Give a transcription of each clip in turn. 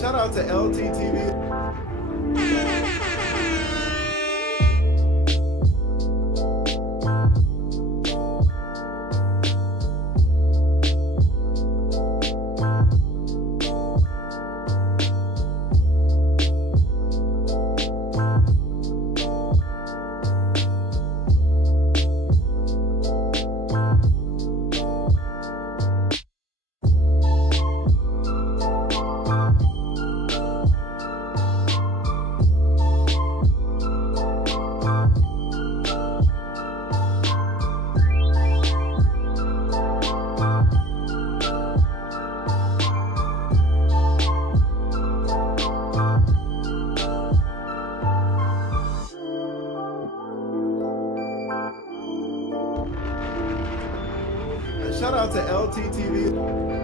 Shout out to LTTV. Shout out to LTTV.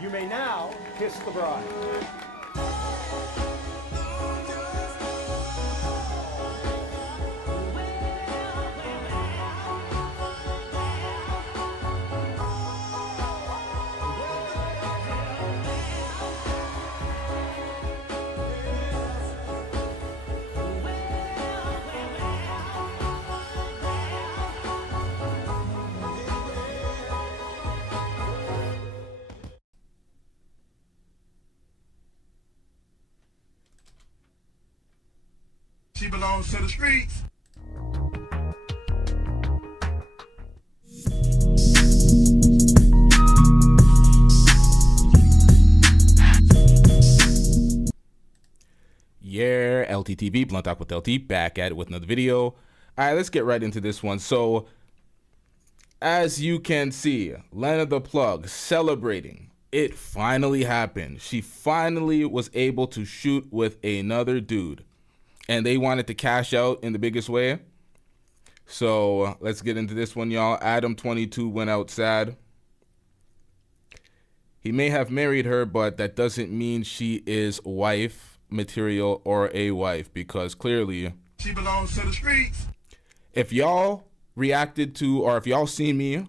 You may now kiss the bride. She belongs to the streets. Yeah, LTTV, Blunt Talk with LT, back at it with another video. All right, let's get right into this one. So, as you can see, Lena the Plug celebrating. It finally happened. She finally was able to shoot with another dude. And they wanted to cash out in the biggest way. So let's get into this one, y'all. Adam22 went out sad. He may have married her, but that doesn't mean she is wife material or a wife, because clearly she belongs to the streets. If y'all reacted to, or if y'all seen me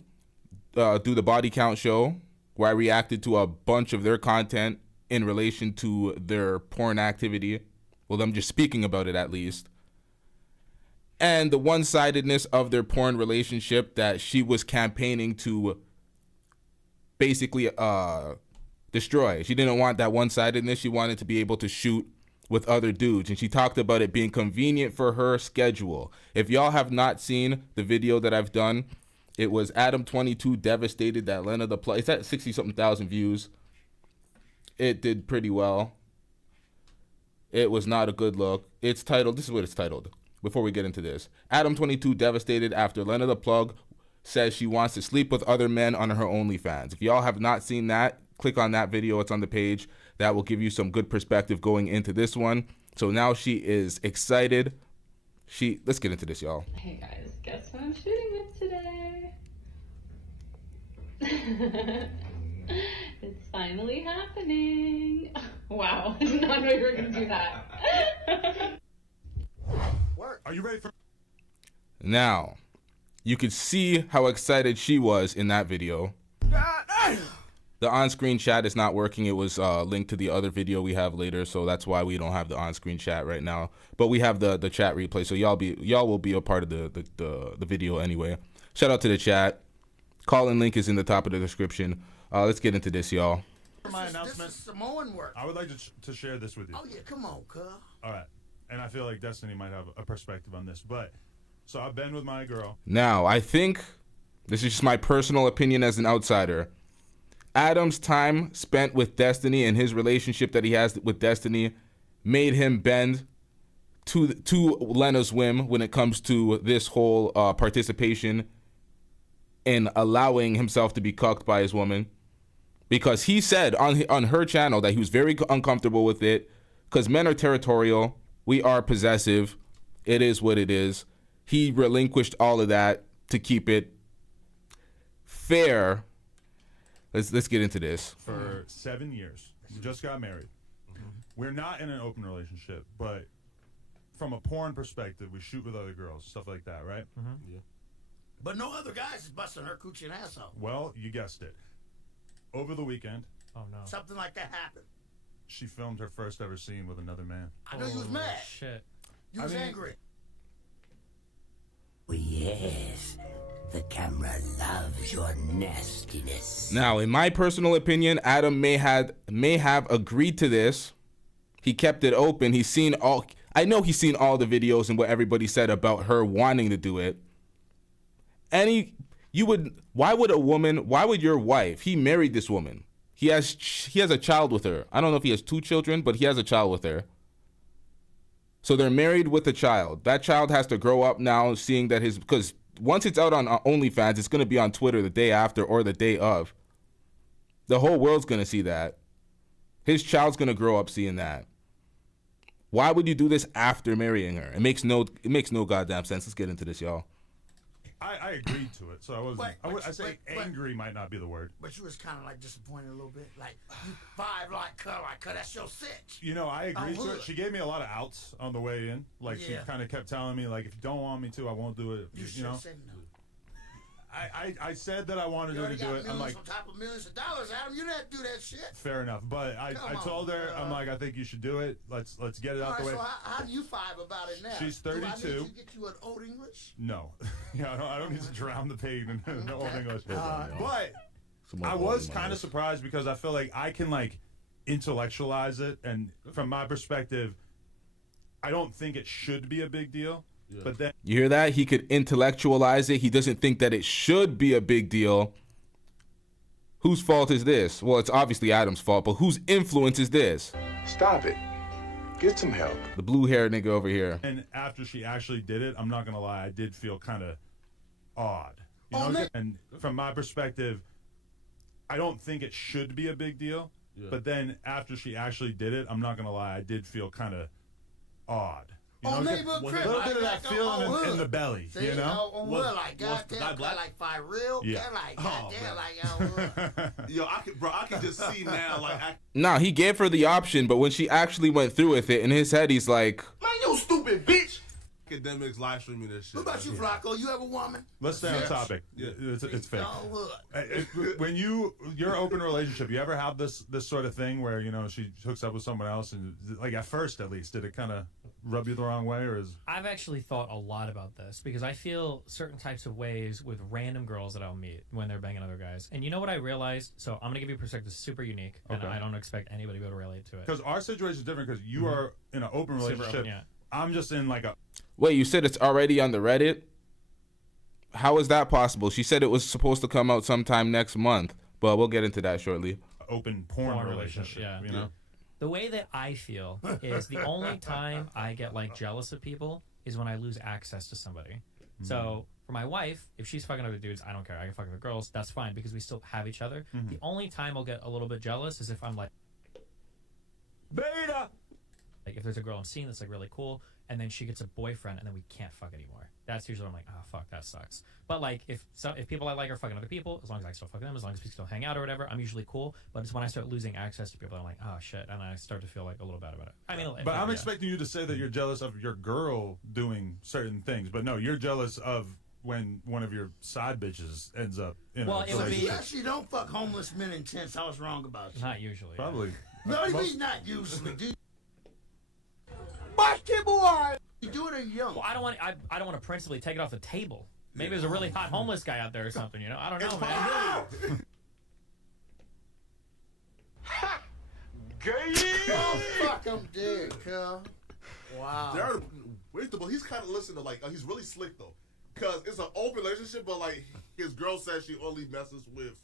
do the body count show where I reacted to a bunch of their content in relation to their porn activity, well, I'm just speaking about it at least, and the one-sidedness of their porn relationship that she was campaigning to basically destroy. She didn't want that one-sidedness. She wanted to be able to shoot with other dudes, and she talked about it being convenient for her schedule. If y'all have not seen the video that I've done, it was Adam22 devastated that Lena the Plug. It's at 60-something thousand views. it did pretty well. It was not a good look. It's titled, this is what it's titled, before we get into this. Adam22 devastated after Lena the Plug says she wants to sleep with other men on her OnlyFans. If y'all have not seen that, click on that video. It's on the page. That will give you some good perspective going into this one. So now she is excited. Let's get into this, y'all. Hey guys, guess what I'm shooting with today? It's finally happening. Wow, I did not know you were gonna do that. Are you ready for? Now, you could see how excited she was in that video. The on-screen chat is not working. It was linked to the other video we have later, so that's why we don't have the on-screen chat right now. But we have the chat replay, so y'all will be a part of the video anyway. Shout out to the chat. Call-in link is in the top of the description. Let's get into this, y'all. My announcement. This is Samoan work. I would like to share this with you. Oh yeah, come on, cuz. All right, and I feel like Destiny might have a perspective on this, but so I've been with my girl. Now, I think this is just my personal opinion as an outsider. Adam's time spent with Destiny and his relationship that he has with Destiny made him bend to Lena's whim when it comes to this whole participation in allowing himself to be cucked by his woman. Because he said on her channel that he was very uncomfortable with it because men are territorial. We are possessive. It is what it is. He relinquished all of that to keep it fair. Let's get into this. For 7 years, we just got married. We're not in an open relationship, but from a porn perspective, we shoot with other girls, stuff like that, right? Yeah. But no other guys is busting her coochie and ass out. Well, you guessed it. Over the weekend, Something like that happened. she filmed her first ever scene with another man. I know you was mad. Shit. You was angry. Oh, yes. The camera loves your nastiness. Now, in my personal opinion, Adam may have agreed to this. He kept it open. I know he's seen all the videos and what everybody said about her wanting to do it. Why would your wife, he married this woman. He has a child with her. I don't know if he has 2 children, but he has a child with her. So they're married with a child. That child has to grow up now seeing that because once it's out on OnlyFans, it's going to be on Twitter the day after or the day of. The whole world's going to see that. His child's going to grow up seeing that. Why would you do this after marrying her? It makes no goddamn sense. Let's get into this, y'all. I agreed to it, so I wasn't. I say angry might not be the word. But you was kind of like disappointed a little bit. Like, you vibe like cut, that's your sitch. You know, I agreed to it. She gave me a lot of outs on the way in. Like, she kind of kept telling me, like, if you don't want me to, I won't do it. You know? Said no. I said that I wanted her to do it. I'm like, on top of millions of dollars, Adam. You didn't have to do that shit. fair enough. But I told her, I'm like, I think you should do it. Let's get it out the way. So how do you vibe about it now? She's Do I 32. need to get you an old English? No. Yeah, I don't need to drown the pain in the old English. But I was kind of surprised because I feel like I can like intellectualize it, and from my perspective, I don't think it should be a big deal. Yeah. But then you hear that? He could intellectualize it. He doesn't think that it should be a big deal. Whose fault is this? Well, it's obviously Adam's fault, but whose influence is this? Stop it. Get some help. The blue hair nigga over here. And after she actually did it, I'm not gonna lie, I did feel kind of odd. You know? And from my perspective, I don't think it should be a big deal. Yeah. But then after she actually did it, I'm not gonna lie, I did feel kind of odd. You know, neighborhood crib. A little bit of that feeling in the belly, See, you know? On wood, like, goddamn, like, five real. Yeah. Like, goddamn, like, Yo, I can just see now, like, Nah, he gave her the option, but when she actually went through with it, in his head, he's like, man, you stupid bitch. Academics live streaming this shit. What about you, Flacco? You have a woman? Let's stay on topic. Yeah. It's fake. When your open relationship, you ever have this sort of thing where, you know, she hooks up with someone else and, like, at first at least, did it kind of rub you the wrong way, or is? I've actually thought a lot about this because I feel certain types of ways with random girls that I'll meet when they're banging other guys. And you know what I realized? So I'm going to give you a perspective super unique, and I don't expect anybody to be able to relate to it. Because our situation is different because you are in an open relationship. Open, yeah. I'm just in like a... Wait, you said it's already on the Reddit? How is that possible? She said it was supposed to come out sometime next month, but we'll get into that shortly. open porn relationship. Yeah. You know. The way that I feel is the only time I get like jealous of people is when I lose access to somebody. So for my wife, if she's fucking other dudes, I don't care. I can fuck other girls. That's fine because we still have each other. The only time I'll get a little bit jealous is if I'm like, beta. Like if there's a girl I'm seeing that's like really cool, and then she gets a boyfriend, and then we can't fuck anymore. That's usually when I'm like, oh fuck, that sucks. But like if people I like are fucking other people, as long as I still fuck them, as long as we still hang out or whatever, I'm usually cool. But it's when I start losing access to people, I'm like, oh shit, and I start to feel like a little bad about it. I mean, but I'm expecting you to say that you're jealous of your girl doing certain things, but no, you're jealous of when one of your side bitches ends up in a it would be. You actually don't fuck homeless men in tents. I was wrong about you. Not usually. Probably. No, he's not usually, dude. Boy, you do it or you don't. Well, I don't want to principally take it off the table. Maybe there's a really hot homeless guy out there or something. You know, I don't know, man. Oh, fuck, I'm dead, cuz. Wow. He's kind of listening to like, he's really slick though, because it's an open relationship, but like his girl says she only messes with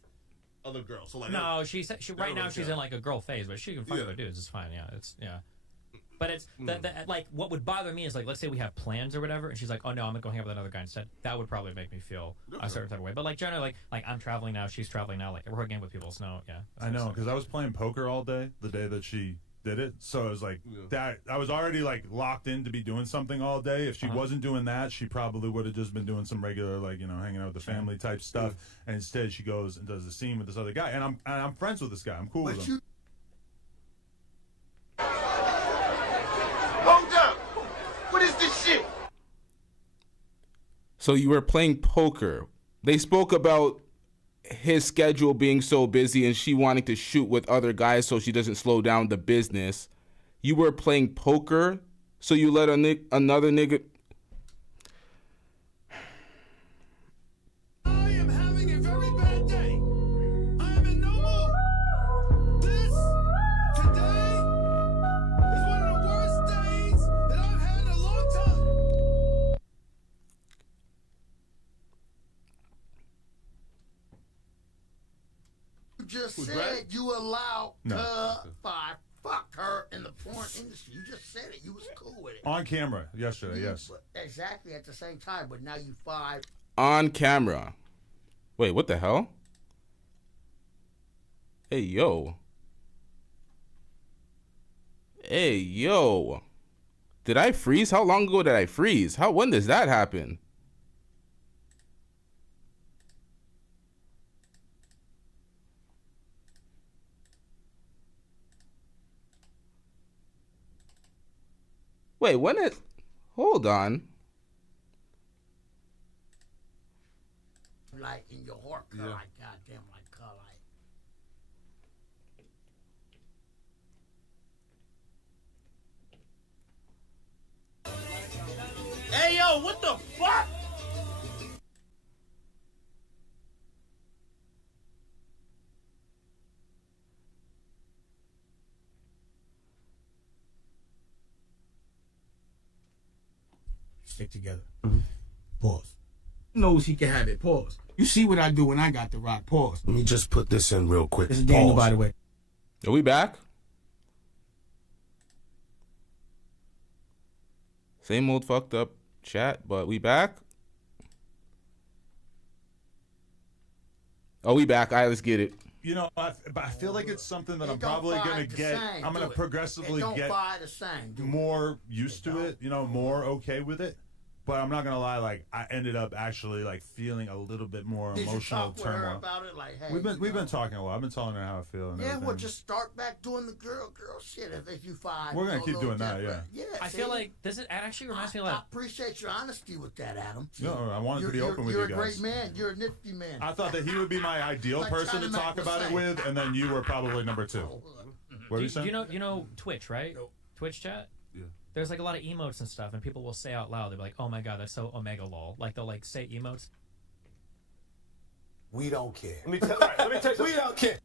other girls. So like, no, she right now she's in like a girl phase, but she can fuck other dudes. It's fine. Yeah, But it's like what would bother me is like, let's say we have plans or whatever, and she's like, oh no, I'm gonna go hang out with another guy instead. That would probably make me feel a certain type of way. But like generally, like I'm traveling now, she's traveling now, like we're hooking up with people. So yeah, I know, because I was playing poker all day the day that she did it, so it was like that. I was already like locked in to be doing something all day. If she wasn't doing that, she probably would have just been doing some regular, like, you know, hanging out with the family type stuff. And instead, she goes and does the scene with this other guy, and I'm friends with this guy. I'm cool with him. Hold up! What is this shit? So you were playing poker. They spoke about his schedule being so busy and she wanting to shoot with other guys so she doesn't slow down the business. You were playing poker, so you let another nigga... I am having a very bad day. I am in no mood. This, today, is one of the worst days that I've had in a long time. You just said you allowed fuck her in the porn industry. You just said it. You was cool with it. On camera yesterday, yes. Exactly at the same time, but now you 5. On camera. Wait, what the hell? Hey, yo. Hey, yo. Did I freeze? How long ago did I freeze? When does that happen? Wait, hold on. Like in your heart, like goddamn, like Hey yo, what the fuck? Stick together. Pause. Knows he can have it. Pause. You see what I do when I got the rock. Pause. Let me just put this in real quick. This is Daniel, by the way. Are we back? Same old fucked up chat, but we back? Oh, we back. All right, let's get it. You know, but I feel like it's something that I'm probably going to get. I'm going to progressively get more used to it, you know, more okay with it. But I'm not going to lie, like, I ended up actually, like, feeling a little bit more emotional turmoil. Did you talk with her about it? Like, hey, we've been talking a lot. I've been telling her how I feel. And everything. Well, just start back doing the girl shit if you find. We're going to keep doing that, yeah. I feel like it actually reminds me of that. I appreciate your honesty with that, Adam. No, I wanted to be open with you guys. You're a great man. You're a nifty man. I thought that he would be my ideal person to talk about it with, and then you were probably number 2. What are you saying? You know Twitch, right? Nope. Twitch chat? Yeah. There's like a lot of emotes and stuff, and people will say out loud, they'll be like, oh my god, that's so omega lol. Like, they'll like say emotes. We don't care. Let me tell you. We don't care.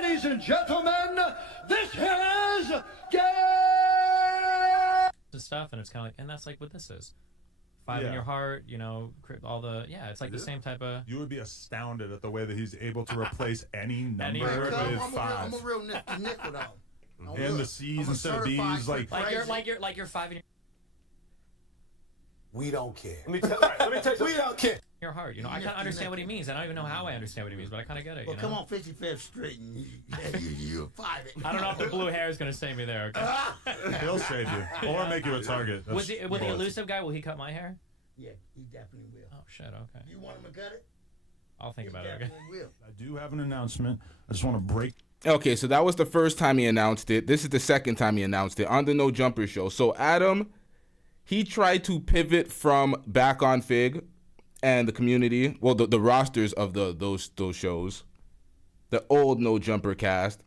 Ladies and gentlemen, this is game. And stuff, and it's kind of like, and that's like what this is. 5 in Yeah. your heart, you know, all the it's like the same type of. You would be astounded at the way that he's able to replace any number Any with number. five. I'm a real nifty nickel though. And the C's instead of B's, like you're 5 in We don't care. Let me tell you. We don't care. your heart. You know, I kind of understand what he means. I don't even know how I understand what he means, but I kind of get it. Well, you know? come on 55th Street and you're 5. I don't know if the blue hair is going to save me there. Okay? he'll save you or make you a target. With the elusive guy, will he cut my hair? Yeah, he definitely will. Oh shit. Okay. You want him to cut it? I'll think about it. Okay. Definitely will. I do have an announcement. I just want to break. Okay, so that was the first time he announced it. This is the second time he announced it on the No Jumper show. So Adam, he tried to pivot from Back on Fig and the community, well, the rosters of those shows, the old No Jumper cast,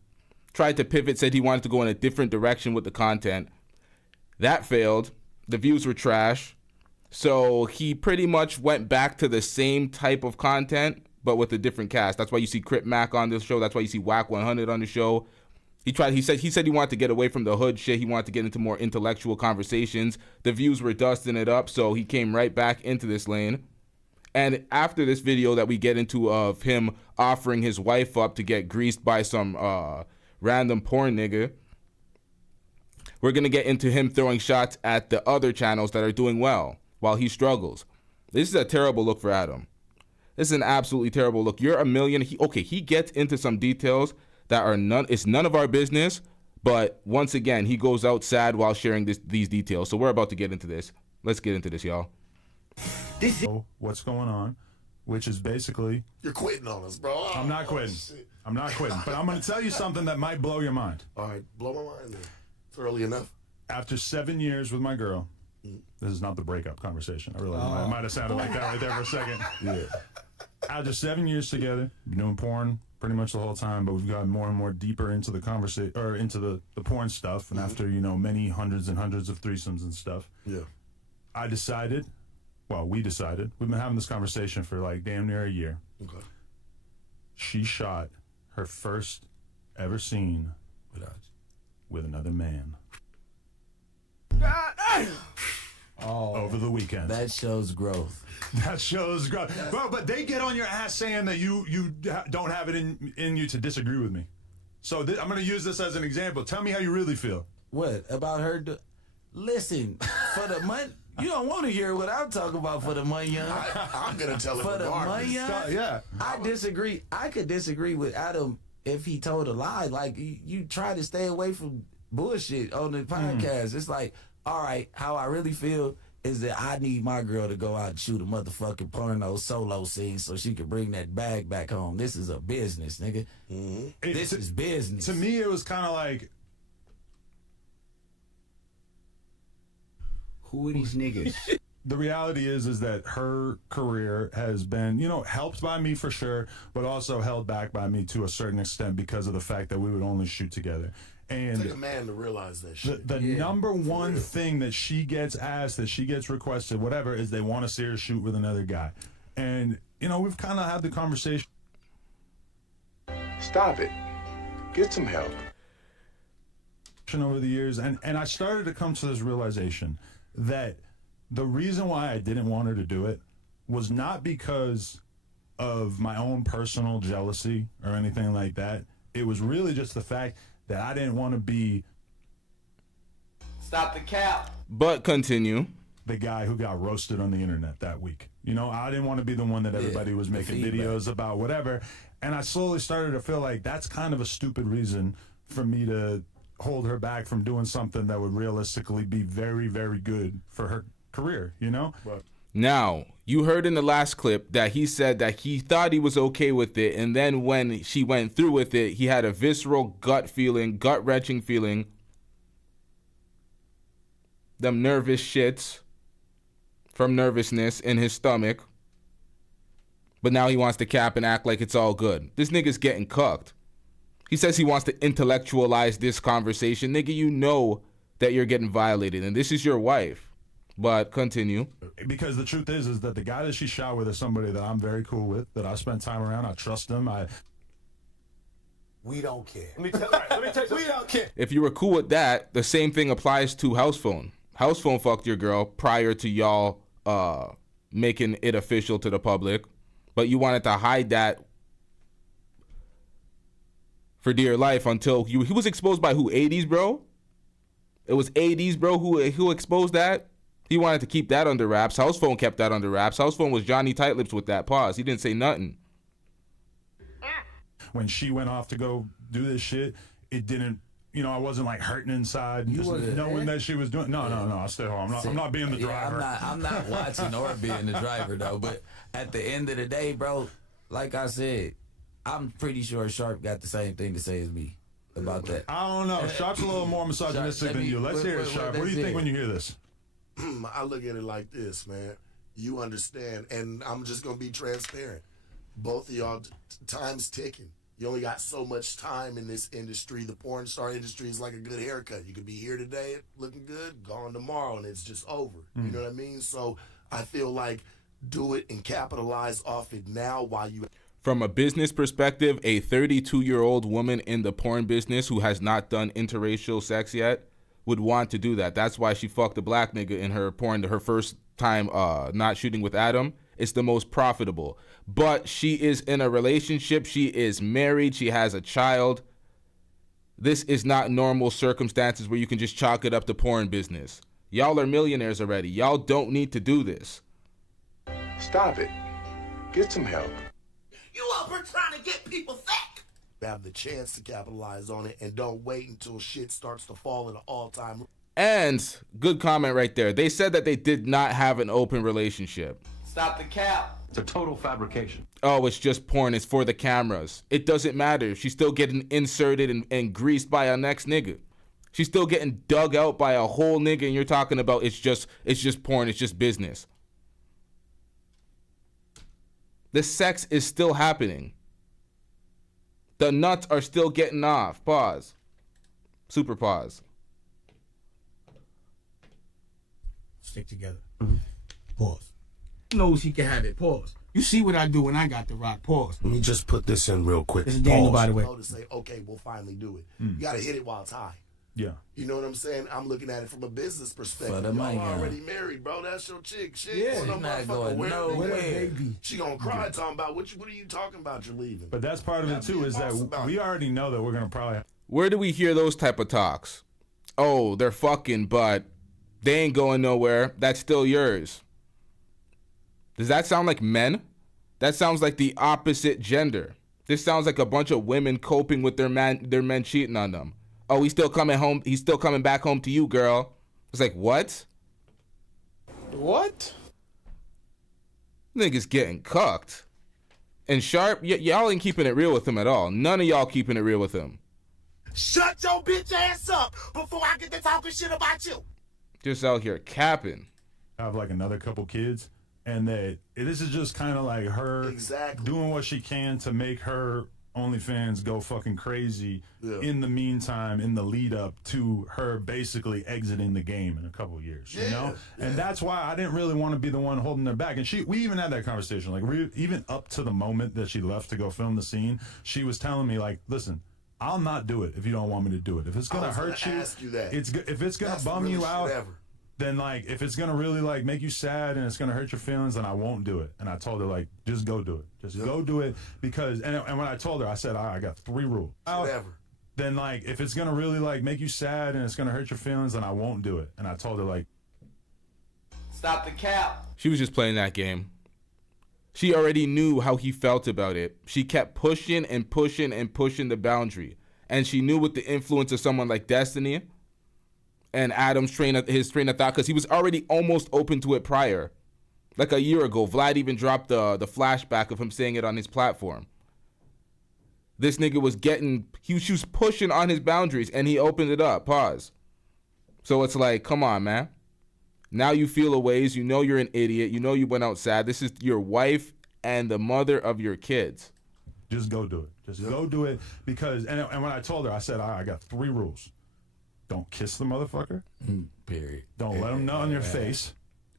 tried to pivot, said he wanted to go in a different direction with the content. That failed. The views were trash. So he pretty much went back to the same type of content, but with a different cast. That's why you see Crip Mac on this show. That's why you see Whack 100 on the show. He said he wanted to get away from the hood shit. He wanted to get into more intellectual conversations. The views were dusting it up, so he came right back into this lane. And after this video that we get into of him offering his wife up to get greased by some random porn nigga, we're going to get into him throwing shots at the other channels that are doing well while he struggles. This is a terrible look for Adam. This is an absolutely terrible look. You're a million. He gets into some details that are none of our business, but once again, he goes out sad while sharing these details. So we're about to get into this. Let's get into this, y'all. What's going on, which is basically You're quitting on us, bro. Oh, I'm not quitting. I'm not quitting. But I'm going to tell you something that might blow your mind. All right, blow my mind then. It's early enough. After 7 years with my girl, this is not the breakup conversation. I realize it might have sounded like that right there for a second. Yeah. After 7 years together, been doing porn pretty much the whole time, but we've gotten more and more deeper into the conversation or into the porn stuff. And after, many hundreds and hundreds of threesomes and stuff, Yeah. we decided, we've been having this conversation for like damn near a year. Okay. She shot her first ever scene with another man. Over the weekend. That shows growth. That shows growth. Bro, but they get on your ass saying that you don't have it in you to disagree with me. So I'm going to use this as an example. Tell me how you really feel. What about her? Listen, for the money, you don't want to hear what I'm talking about for the money, young. I'm going to tell it For the money, young, Yeah. I disagree. I could disagree with Adam if he told a lie. Like, you try to stay away from bullshit on the podcast. It's like, all right, how I really feel is that I need my girl to go out and shoot a motherfucking porno solo scene so she can bring that bag back home. This is a business, nigga. This is business. To me, it was kind of like, Who are these niggas? the reality is that her career has been, helped by me for sure, but also held back by me to a certain extent because of the fact that we would only shoot together. And Take a man to realize that shit. the number one thing that she gets asked, that she gets requested, whatever, is they want to see her shoot with another guy. And, we've kind of had the conversation. Stop it. Get some help. Over the years, and I started to come to this realization that the reason why I didn't want her to do it was not because of my own personal jealousy or anything like that. It was really just the fact that I didn't want to be Stop the cap. But continue. the guy who got roasted on the internet that week. I didn't want to be the one that everybody was making videos about, whatever. And I slowly started to feel like that's kind of a stupid reason for me to hold her back from doing something that would realistically be very, very good for her career, Right. Now, you heard in the last clip that he said that he thought he was okay with it, and then when she went through with it, he had a visceral gut-wrenching feeling, them nervous shits from nervousness in his stomach, but now he wants to cap and act like it's all good. This nigga's getting cucked. He says he wants to intellectualize this conversation. Nigga, you know that you're getting violated, and this is your wife. But continue. Because the truth is that the guy that she shot with is somebody that I'm very cool with, that I spent time around. I trust him. We don't care. Let me tell you. We don't care. If you were cool with that, the same thing applies to House Phone. House Phone fucked your girl prior to y'all making it official to the public, but you wanted to hide that for dear life until he was exposed by who? 80s, bro? It was 80s, bro, who exposed that? He wanted to keep that under wraps. House Phone kept that under wraps. House Phone was Johnny Tightlips with that. Pause. He didn't say nothing. When she went off to go do this shit, it didn't, I wasn't like hurting inside, just knowing that she was doing. No, I stayed home. I'm not being the driver. I'm not watching or being the driver though. But at the end of the day, bro, like I said, I'm pretty sure Sharp got the same thing to say as me about that. I don't know. Sharp's a little more misogynistic than you. Let's hear it, Sharp. What do you think when you hear this? I look at it like this, man. You understand, and I'm just gonna be transparent. Both of y'all, time's ticking. You only got so much time in this industry. The porn star industry is like a good haircut. You could be here today looking good, gone tomorrow, and it's just over. You know what I mean? So I feel like do it and capitalize off it now while you... From a business perspective, a 32-year-old woman in the porn business who has not done interracial sex yet would want to do that. That's why she fucked a black nigga in her porn, her first time not shooting with Adam. It's the most profitable. But she is in a relationship. She is married. She has a child. This is not normal circumstances where you can just chalk it up to porn business. Y'all are millionaires already. Y'all don't need to do this. Stop it. Get some help. You up here trying to get people thick. Have the chance to capitalize on it and don't wait until shit starts to fall into all-time. And good comment right there. They said that they did not have an open relationship. Stop the cap. It's a total fabrication. Oh, it's just porn. It's for the cameras. It doesn't matter. She's still getting inserted and greased by a next nigga. She's still getting dug out by a whole nigga, and you're talking about it's just porn. It's just business. The sex is still happening. The nuts are still getting off. Pause. Super pause. Stick together. Pause. Knows he can have it. Pause. You see what I do when I got the rock. Pause. Let me just put this in real quick. This is Daniel, by the way. To say, okay, we'll finally do it. You got to hit it while it's high. Yeah. You know what I'm saying? I'm looking at it from a business perspective. For the Y'all money, already married, bro. That's your chick. Shit. Yeah, she's not going nowhere. She gonna cry talking about what are you talking about? You're leaving. But that's part of it too, is that we already know that we're gonna probably. Where do we hear those type of talks? Oh, they're fucking, but they ain't going nowhere. That's still yours. Does that sound like men? That sounds like the opposite gender. This sounds like a bunch of women coping with their men cheating on them. Oh, he's still coming home. He's still coming back home to you, girl. It's like, what? What? Niggas getting cucked. And Sharp, y'all ain't keeping it real with him at all. None of y'all keeping it real with him. Shut your bitch ass up before I get to talking shit about you. Just out here capping. Have like another couple kids, and that this is just kind of like her doing what she can to make her OnlyFans go fucking crazy. In the meantime, in the lead up to her basically exiting the game in a couple of years, you know? And that's why I didn't really want to be the one holding her back. And we even had that conversation, like even up to the moment that she left to go film the scene, she was telling me like, listen, I'll not do it if you don't want me to do it. If it's gonna hurt you, if it's gonna bum you out, then like if it's gonna really like make you sad and it's gonna hurt your feelings, then I won't do it. And I told her like, just go do it. Just go do it, because and when I told her, I said I got 3 rules. Then like if it's gonna really like make you sad and it's gonna hurt your feelings, then I won't do it. And I told her like, stop the cap. She was just playing that game. She already knew how he felt about it. She kept pushing and pushing and pushing the boundary. And she knew with the influence of someone like Destiny and Adam's train of thought, because he was already almost open to it prior. Like a year ago, Vlad even dropped the flashback of him saying it on his platform. This nigga was he was pushing on his boundaries, and he opened it up. Pause. So it's like, come on, man. Now you feel a ways. You know you're an idiot. You know you went outside. This is your wife and the mother of your kids. Just go do it. Just go do it, because and when I told her, I said I got 3 rules. Don't kiss the motherfucker. Period. Don't let him know on your face.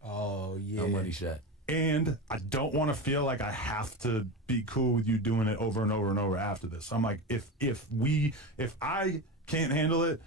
Oh, yeah. No money shot. And I don't want to feel like I have to be cool with you doing it over and over and over after this. I'm like, if I can't handle it,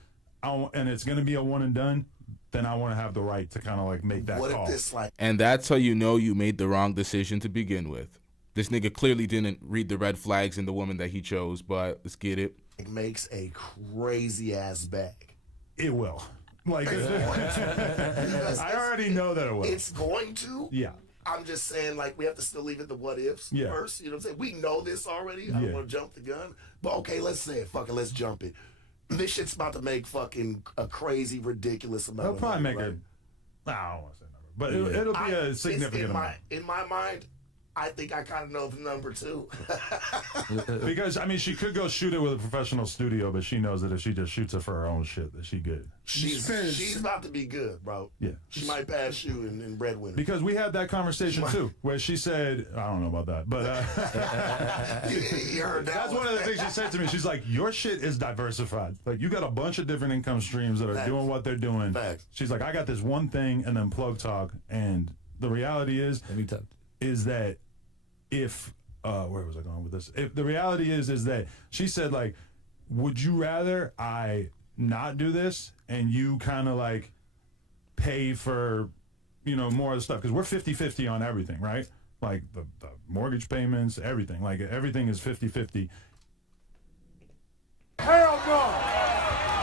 and it's gonna be a one and done, then I want to have the right to kind of like make that What call. if this like? And that's how you know you made the wrong decision to begin with. This nigga clearly didn't read the red flags in the woman that he chose, but let's get it. It makes a crazy ass bag. It will. Like, I already know that it will. It's going to. Yeah. I'm just saying, like, we have to still leave it the what ifs Yeah. first. You know what I'm saying? We know this already. I don't want to jump the gun. But okay, let's say it. Fuck it, let's jump it. This shit's about to make fucking a crazy, ridiculous amount It'll of probably money, make right? I don't want to say number, but it'll be a significant amount. In my mind, I think I kind of know the number too. Because I mean, she could go shoot it with a professional studio, but she knows that if she just shoots it for her own shit, that she good. She's about to be good, bro. Yeah, she might pass you in breadwinner. Because we had that conversation too, where she said, I don't know about that, but you heard that that's one of the things she said to me. She's like, your shit is diversified. Like, you got a bunch of different income streams that are doing what they're doing. She's like, I got this one thing and then plug talk, and the reality is that if where was I going with this? If the reality is that she said, like, would you rather I not do this and you kind of like pay for, you know, more of the stuff? Because we're 50-50 on everything, right? Like the mortgage payments, everything. Like everything is 50-50. Hell no!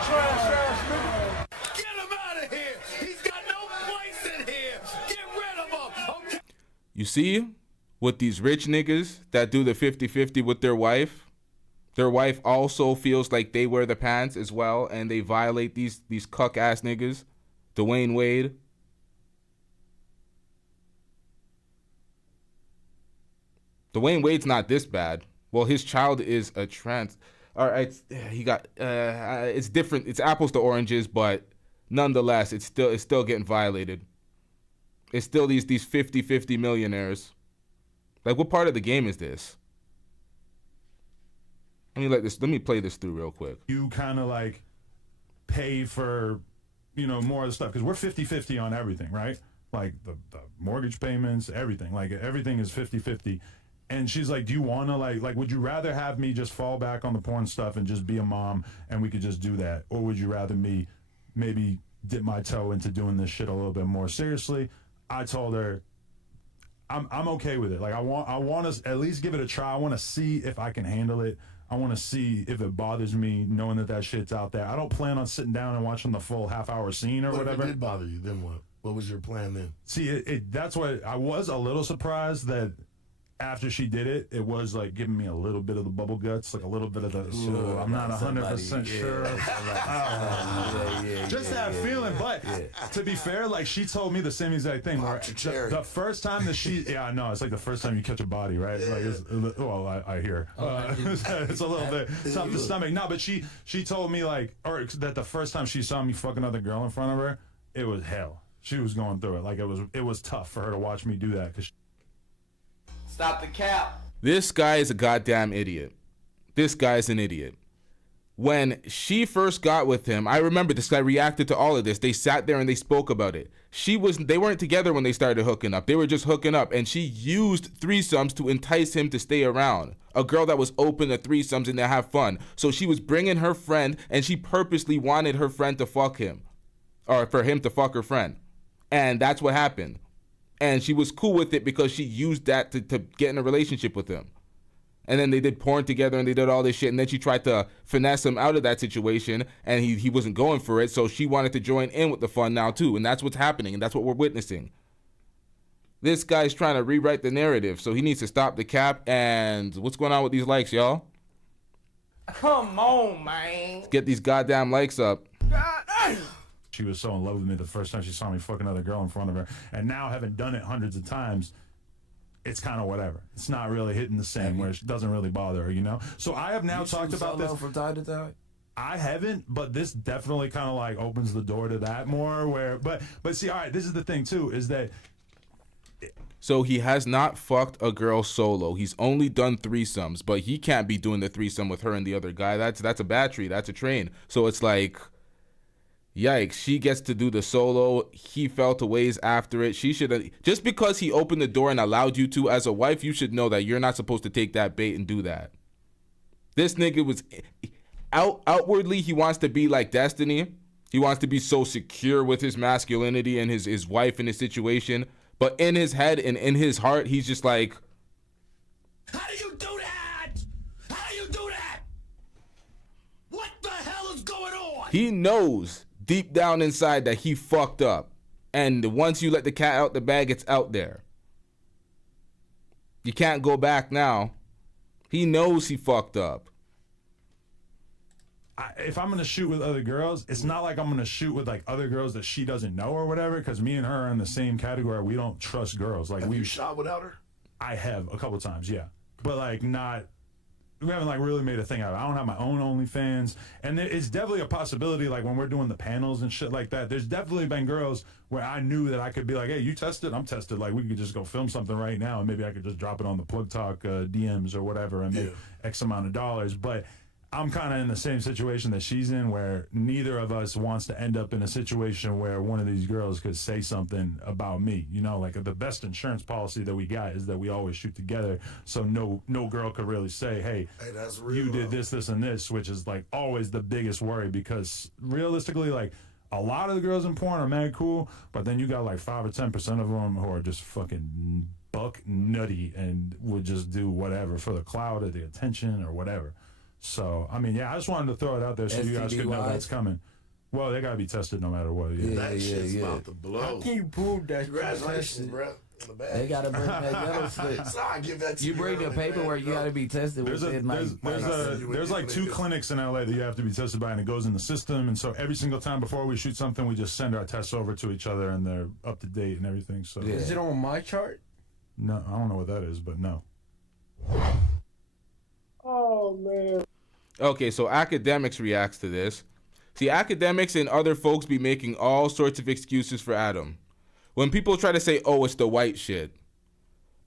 Trash ass nigga! Get him out of here! He's got no place in here! Get rid of him! Okay. You see, with these rich niggas that do the 50-50 with their wife also feels like they wear the pants as well, and they violate these cuck ass niggas. Dwayne Wade. Dwayne Wade's not this bad. Well, his child is a trans. All right, he got. It's different. It's apples to oranges, but nonetheless, it's still getting violated. It's still these 50-50 millionaires. Like, what part of the game is this? Let me play this through real quick. You kind of like pay for, you know, more of the stuff, because we're 50-50 on everything, right? Like the mortgage payments, everything. Like everything is 50-50. And she's like, do you want to like, would you rather have me just fall back on the porn stuff and just be a mom and we could just do that? Or would you rather me maybe dip my toe into doing this shit a little bit more seriously? I told her, I'm okay with it. Like, I want to at least give it a try. I want to see if I can handle it. I want to see if it bothers me knowing that shit's out there. I don't plan on sitting down and watching the full half-hour scene or whatever. If it did bother you, then what? What was your plan then? See, that's what I was a little surprised that after she did it, it was like giving me a little bit of the bubble guts, like a little bit of the, I'm not 100% sure. Just that feeling. But to be fair, like, she told me the same exact thing. Where the first time that I know, it's like the first time you catch a body, right? Like, I hear. It's a little bit something to stomach. No, but she told me, like, or that the first time she saw me fuck another girl in front of her, it was hell. She was going through it. Like, it was tough for her to watch me do that. Stop the cap. This guy is a goddamn idiot. This guy's an idiot. When she first got with him, I remember this guy reacted to all of this. They sat there and they spoke about it. They weren't together when they started hooking up. They were just hooking up, and she used threesomes to entice him to stay around. A girl that was open to threesomes and to have fun. So she was bringing her friend, and she purposely wanted her friend to fuck him, or for him to fuck her friend. And that's what happened. And she was cool with it because she used that to get in a relationship with him. And then they did porn together and they did all this shit. And then she tried to finesse him out of that situation, and he wasn't going for it. So she wanted to join in with the fun now too. And that's what's happening. And that's what we're witnessing. This guy's trying to rewrite the narrative. So he needs to stop the cap. And what's going on with these likes, y'all? Come on, man. Let's get these goddamn likes up. She was so in love with me the first time she saw me fuck another girl in front of her. And now, having done it hundreds of times, it's kind of whatever. It's not really hitting the same, where it doesn't really bother her, you know? So I have now talked about this. From time to time? I haven't, but this definitely kind of like opens the door to that more. But see, all right, this is the thing too, is that. So he has not fucked a girl solo. He's only done threesomes, but he can't be doing the threesome with her and the other guy. That's a battery. That's a train. So it's like, yikes, she gets to do the solo. He felt a ways after it. She should have, just because he opened the door and allowed you to, as a wife, you should know that you're not supposed to take that bait and do that. This nigga was outwardly, he wants to be like Destiny, He wants to be so secure with his masculinity and his wife and his situation. But in his head and in his heart, he's just like, How do you do that? How do you do that? What the hell is going on? he knows deep down inside that he fucked up. And once you let the cat out the bag, it's out there. You can't go back now. He knows he fucked up. If I'm going to shoot with other girls, it's not like I'm going to shoot with like other girls that she doesn't know or whatever, because me and her are in the same category. We don't trust girls. Like, Have you shot without her? I have a couple times, yeah. But like not, we haven't like really made a thing out of it. I don't have my own OnlyFans. And it's definitely a possibility, like when we're doing the panels and shit like that, there's definitely been girls where I knew that I could be like, hey, you tested? I'm tested. Like we could just go film something right now and maybe I could just drop it on the Plug Talk DMs or whatever and make X amount of dollars. But I'm kind of in the same situation that she's in, where neither of us wants to end up in a situation where one of these girls could say something about me. You know, like the best insurance policy that we got is that we always shoot together, so no girl could really say, hey that's real, you did this, and this, which is like always the biggest worry, because realistically, like a lot of the girls in porn are mad cool, but then you got like 5 or 10% of them who are just fucking buck nutty and would just do whatever for the clout or the attention or whatever. So, I mean, yeah, I just wanted to throw it out there so you guys could know that's coming. Well, they got to be tested no matter what. Yeah, that shit's about to blow. How can you prove that? Congratulations, bro. In the bag. They gotta bring that yellow slip. So I give that to You bring the paperwork, you gotta be tested within there's like 2 clinics in LA that you have to be tested by, and it goes in the system. And so every single time before we shoot something, we just send our tests over to each other, and they're up to date and everything. So Is it on my chart? No, I don't know what that is, but no. Oh man. Okay, so Academics reacts to this. See, Academics and other folks be making all sorts of excuses for Adam. When people try to say, oh, it's the white shit.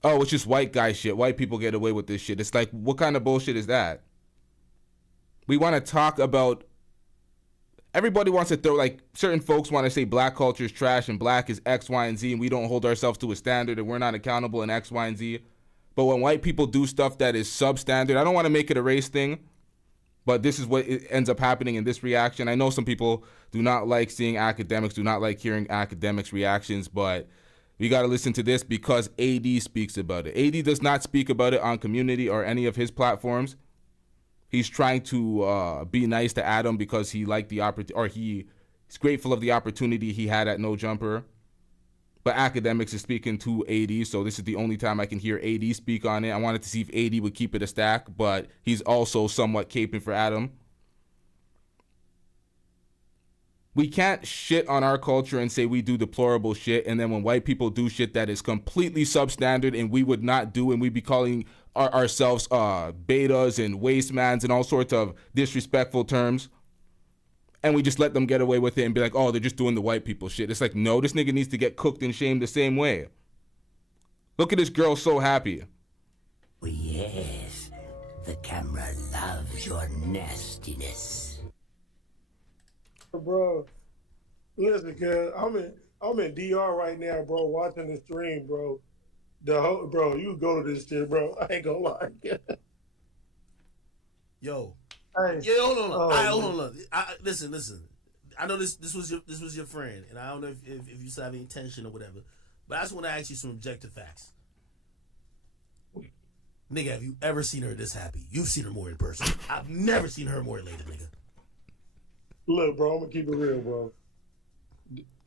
Oh, it's just white guy shit. White people get away with this shit. It's like, what kind of bullshit is that? We want to talk about... Everybody wants to throw, like, certain folks want to say black culture is trash and black is X, Y, and Z, and we don't hold ourselves to a standard and we're not accountable in X, Y, and Z. But when white people do stuff that is substandard, I don't want to make it a race thing, but this is what it ends up happening in this reaction. I know some people do not like seeing Academics, do not like hearing Academics' reactions, but we got to listen to this because AD speaks about it. AD does not speak about it on Community or any of his platforms. He's trying to be nice to Adam because he liked the opportunity, or he's grateful of the opportunity he had at No Jumper. But Academics is speaking to AD, so this is the only time I can hear AD speak on it. I wanted to see if AD would keep it a stack, but he's also somewhat caping for Adam. We can't shit on our culture and say we do deplorable shit, and then when white people do shit that is completely substandard and we would not do, and we be calling ourselves betas and wastemans and all sorts of disrespectful terms, and we just let them get away with it and be like, oh, they're just doing the white people shit. It's like, no, this nigga needs to get cooked and shamed the same way. Look at this girl so happy. Oh, yes, the camera loves your nastiness. Bro, listen, cuz I'm in DR right now, bro, watching the stream, bro. Bro, you go to this shit, bro. I ain't gonna lie. Yo. Hey. Yeah, hold on. Oh, hold on. Listen. I know this was your friend, and I don't know if you still have any intention or whatever, but I just want to ask you some objective facts. Nigga, have you ever seen her this happy? You've seen her more in person. I've never seen her more elated, nigga. Look, bro, I'm gonna keep it real, bro.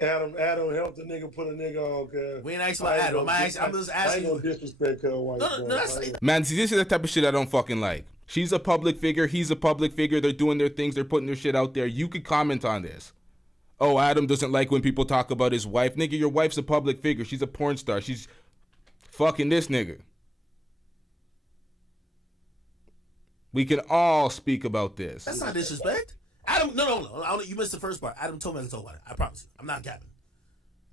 Adam helped the nigga put a nigga on, cuz. We ain't asking about Adam. I'm just asking I ain't no disrespect, cuz. No, Man, see, this is the type of shit I don't fucking like. She's a public figure. He's a public figure. They're doing their things. They're putting their shit out there. You could comment on this. Oh, Adam doesn't like when people talk about his wife. Nigga, your wife's a public figure. She's a porn star. She's fucking this nigga. We can all speak about this. That's not disrespect. Adam, no. You missed the first part. Adam told me I could talk about it. I promise you. I'm not capping.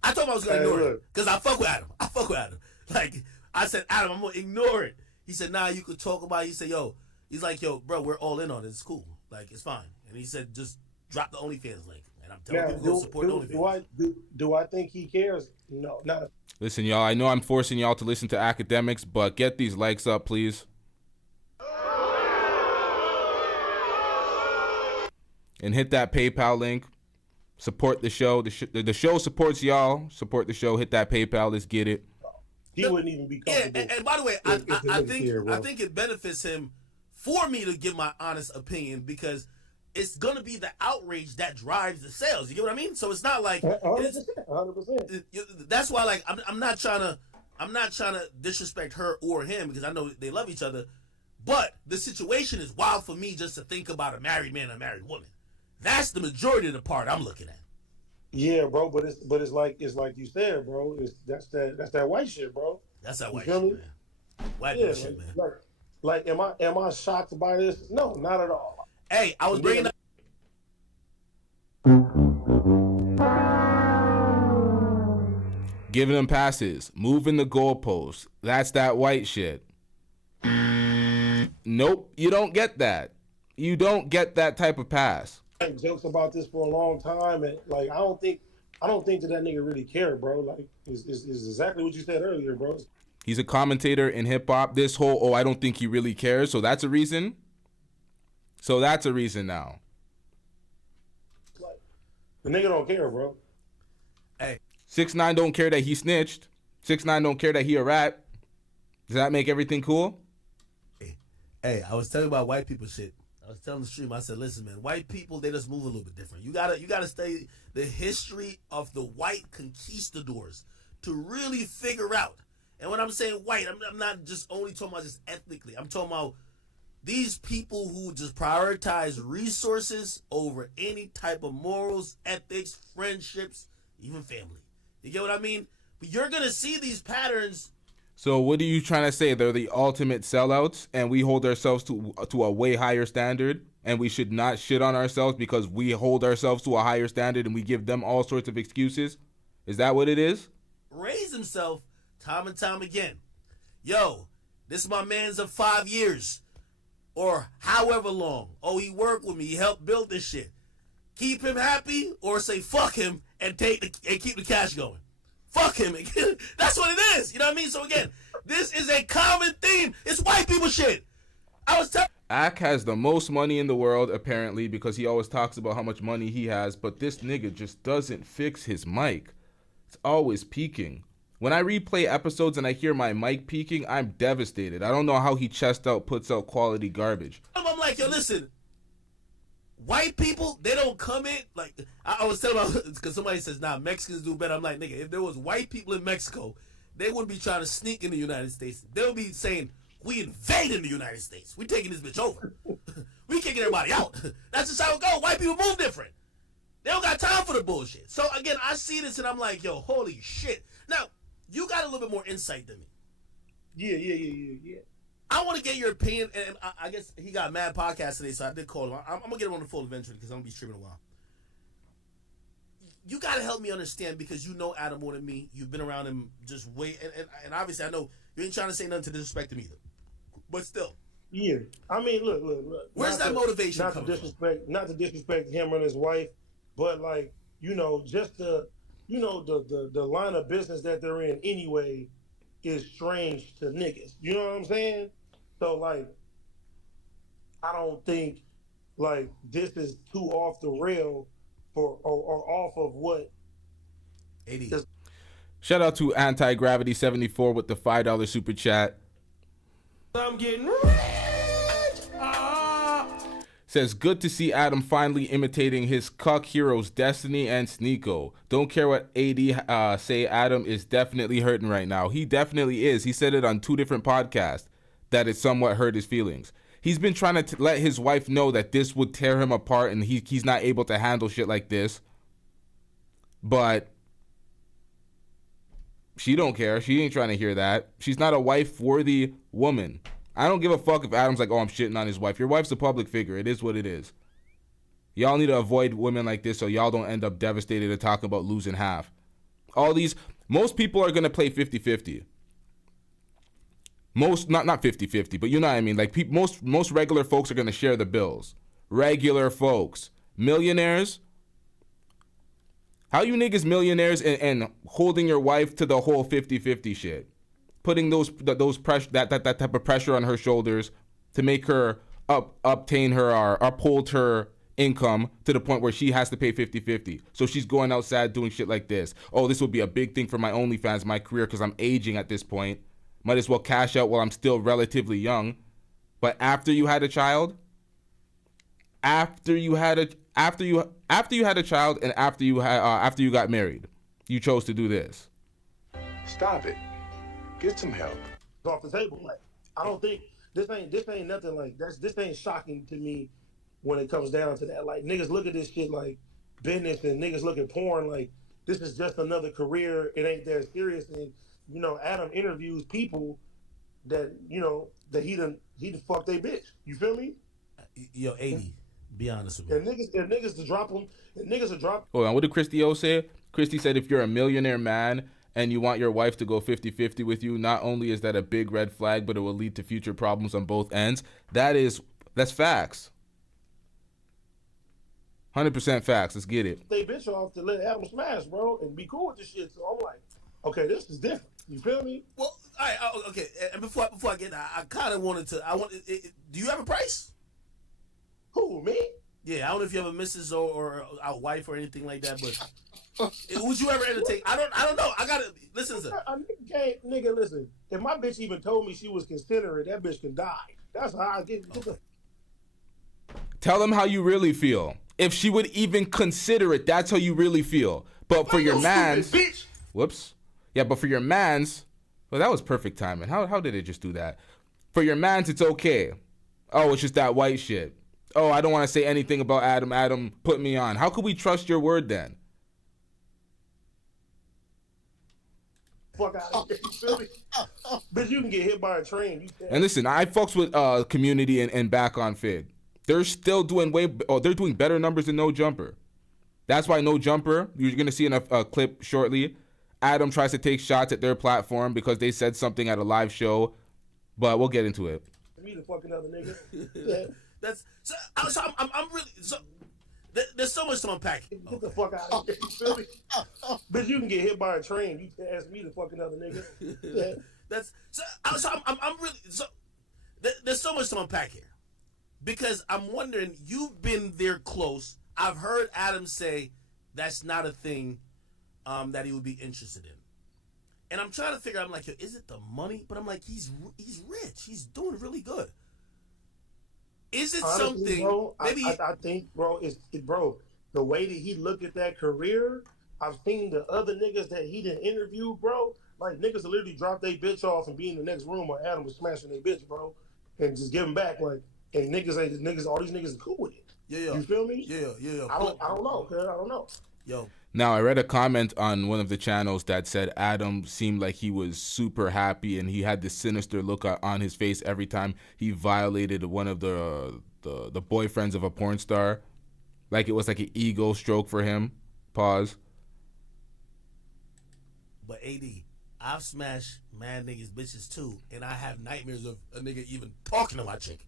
I told him I was going to ignore it because I fuck with Adam. Like, I said, Adam, I'm going to ignore it. He said, nah, you could talk about it. He said, he's like, bro, we're all in on it. It's cool. Like, it's fine. And he said, just drop the OnlyFans link. And I'm telling people to go support the OnlyFans. Do I think he cares? No, not. Listen, y'all, I know I'm forcing y'all to listen to Academics, but get these likes up, please. And hit that PayPal link Support the show. The show supports y'all. Support the show. Hit that PayPal. Let's get it. He wouldn't even be comfortable. Yeah, and by the way, I think it benefits him for me to give my honest opinion because it's gonna be the outrage that drives the sales. You get what I mean? So it's not like 100%. That's why, like, I'm not trying to disrespect her or him because I know they love each other. But the situation is wild for me just to think about a married man and a married woman. That's the majority of the part I'm looking at. Yeah, bro, but it's like you said, bro. That's that white shit, bro. That's that white shit, man. White people shit, man. Like, am I shocked by this? No, not at all. Hey, I was bringing up. Giving them passes, moving the goalposts. That's that white shit. Nope, you don't get that. You don't get that type of pass. I make jokes about this for a long time, and like I don't think that nigga really care, bro. Like is exactly what you said earlier, bro. He's a commentator in hip hop. This whole I don't think he really cares. So that's a reason. So that's a reason now. Like, the nigga don't care, bro. Hey, 6ix9ine don't care that he snitched. 6ix9ine don't care that he a rat. Does that make everything cool? Hey, I was telling about white people shit. I was telling the stream, I said, listen, man, white people, they just move a little bit different. You gotta study the history of the white conquistadors to really figure out. And when I'm saying white, I'm not just only talking about just ethnically. I'm talking about these people who just prioritize resources over any type of morals, ethics, friendships, even family. You get what I mean? But you're gonna see these patterns. So what are you trying to say? They're the ultimate sellouts, and we hold ourselves to a way higher standard, and we should not shit on ourselves because we hold ourselves to a higher standard, and we give them all sorts of excuses? Is that what it is? Raise himself time and time again. Yo, this is my man's of 5 years, or however long. Oh, he worked with me. He helped build this shit. Keep him happy, or say fuck him and keep the cash going. Fuck him. That's what it is. You know what I mean? So again, this is a common theme. It's white people shit. Ak has the most money in the world, apparently, because he always talks about how much money he has, but this nigga just doesn't fix his mic. It's always peaking. When I replay episodes and I hear my mic peaking, I'm devastated. I don't know how he puts out quality garbage. I'm like, yo, listen. White people, they don't come in like I was telling about because somebody says, nah, Mexicans do better. I'm like, nigga, if there was white people in Mexico, they wouldn't be trying to sneak in the United States. They'll be saying, we invading the United States. We taking this bitch over. We kicking everybody out. That's just how it goes. White people move different. They don't got time for the bullshit. So again, I see this and I'm like, yo, holy shit. Now, you got a little bit more insight than me. Yeah. I want to get your opinion, and I guess he got mad podcast today, so I did call him. I'm going to get him on the phone eventually because I'm going to be streaming a while. You got to help me understand because you know Adam more than me. You've been around him just way, and obviously I know you ain't trying to say nothing to disrespect him either. But still. Yeah. I mean, look. Where's that motivation coming from? Not to disrespect him and his wife, but like, just the line of business that they're in anyway is strange to niggas. You know what I'm saying? So, like, I don't think, like, this is too off the rail or off of what it is. Shout out to Anti-Gravity74 with the $5 super chat. I'm getting rich. Says, good to see Adam finally imitating his cuck heroes Destiny and Sneeko. Don't care what AD say, Adam is definitely hurting right now. He definitely is. He said it on 2 different podcasts that it somewhat hurt his feelings. He's been trying to let his wife know that this would tear him apart and he's not able to handle shit like this. But she don't care. She ain't trying to hear that. She's not a wife-worthy woman. I don't give a fuck if Adam's like, oh, I'm shitting on his wife. Your wife's a public figure. It is what it is. Y'all need to avoid women like this so y'all don't end up devastated and talking about losing half. Most people are going to play 50-50. Most, not 50-50, but you know what I mean. Like most regular folks are going to share the bills. Regular folks. Millionaires. How you niggas millionaires and holding your wife to the whole 50-50 shit? Putting those pressure that type of pressure on her shoulders to make her obtain her or uphold her income to the point where she has to pay 50-50. So she's going outside doing shit like this. Oh, this would be a big thing for my OnlyFans, my career, because I'm aging at this point. Might as well cash out while I'm still relatively young. But after you had a child, after you had a child, and after you got married, you chose to do this. Stop it. Get some help. Off the table. Like, I don't think this ain't nothing like this ain't shocking to me when it comes down to that. Like, niggas look at this shit like business, and niggas look at porn like this is just another career. It ain't that serious. And you know, Adam interviews people that that he done fucked they bitch. You feel me? Yo, 80. Be honest with me. And niggas to drop them. And niggas to drop. Hold on, what did Christy O say? Christy said if you're a millionaire man and you want your wife to go 50-50 with you, not only is that a big red flag, but it will lead to future problems on both ends. That's facts. 100% facts. Let's get it. They bitch off to let Adam smash, bro, and be cool with this shit. So I'm like, okay, this is different. You feel me? Well, all right, okay. And before I get that, I kind of wanted to. Do you have a price? Who, me? Yeah, I don't know if you have a missus or a wife or anything like that, but would you ever entertain? I don't know. I gotta listen. Nigga, listen. If my bitch even told me she was considerate, that bitch can die. That's how I get. Tell them how you really feel. If she would even consider it, that's how you really feel. But for your mans, whoops. Yeah, but for your mans, well, that was perfect timing. How did it just do that? For your mans, it's okay. Oh, it's just that white shit. Oh, I don't want to say anything about Adam. Adam put me on. How could we trust your word then? Fuck out of here. You feel me? Bitch, you can get hit by a train. And listen, I fucks with Community and back on Fig. They're still doing they're doing better numbers than No Jumper. That's why No Jumper, you're going to see in a clip shortly, Adam tries to take shots at their platform because they said something at a live show, but we'll get into it. Me the fucking other nigga. Yeah. That's so I'm really so. There's so much to unpack. Get the fuck out of here. You feel me? Bitch, you can get hit by a train. You can ask me the fucking other nigga. Yeah. That's so I'm really so. There's so much to unpack here, because I'm wondering. You've been there close. I've heard Adam say that's not a thing that he would be interested in, and I'm trying to figure out. I'm like, yo, is it the money? But I'm like, he's rich. He's doing really good. Is it honestly, something? Bro, maybe I think, bro, bro. The way that he looked at that career, I've seen the other niggas that he didn't interview, bro. Like niggas literally drop their bitch off and be in the next room where Adam was smashing their bitch, bro, and just give them back. Like, and niggas, all these niggas are cool with it. Yeah. You feel me? Yeah. I don't know, cuz I don't know. Yo. Now, I read a comment on one of the channels that said Adam seemed like he was super happy and he had this sinister look on his face every time he violated one of the boyfriends of a porn star. Like it was like an ego stroke for him. Pause. But AD, I've smashed mad niggas bitches too, and I have nightmares of a nigga even talking to my chick.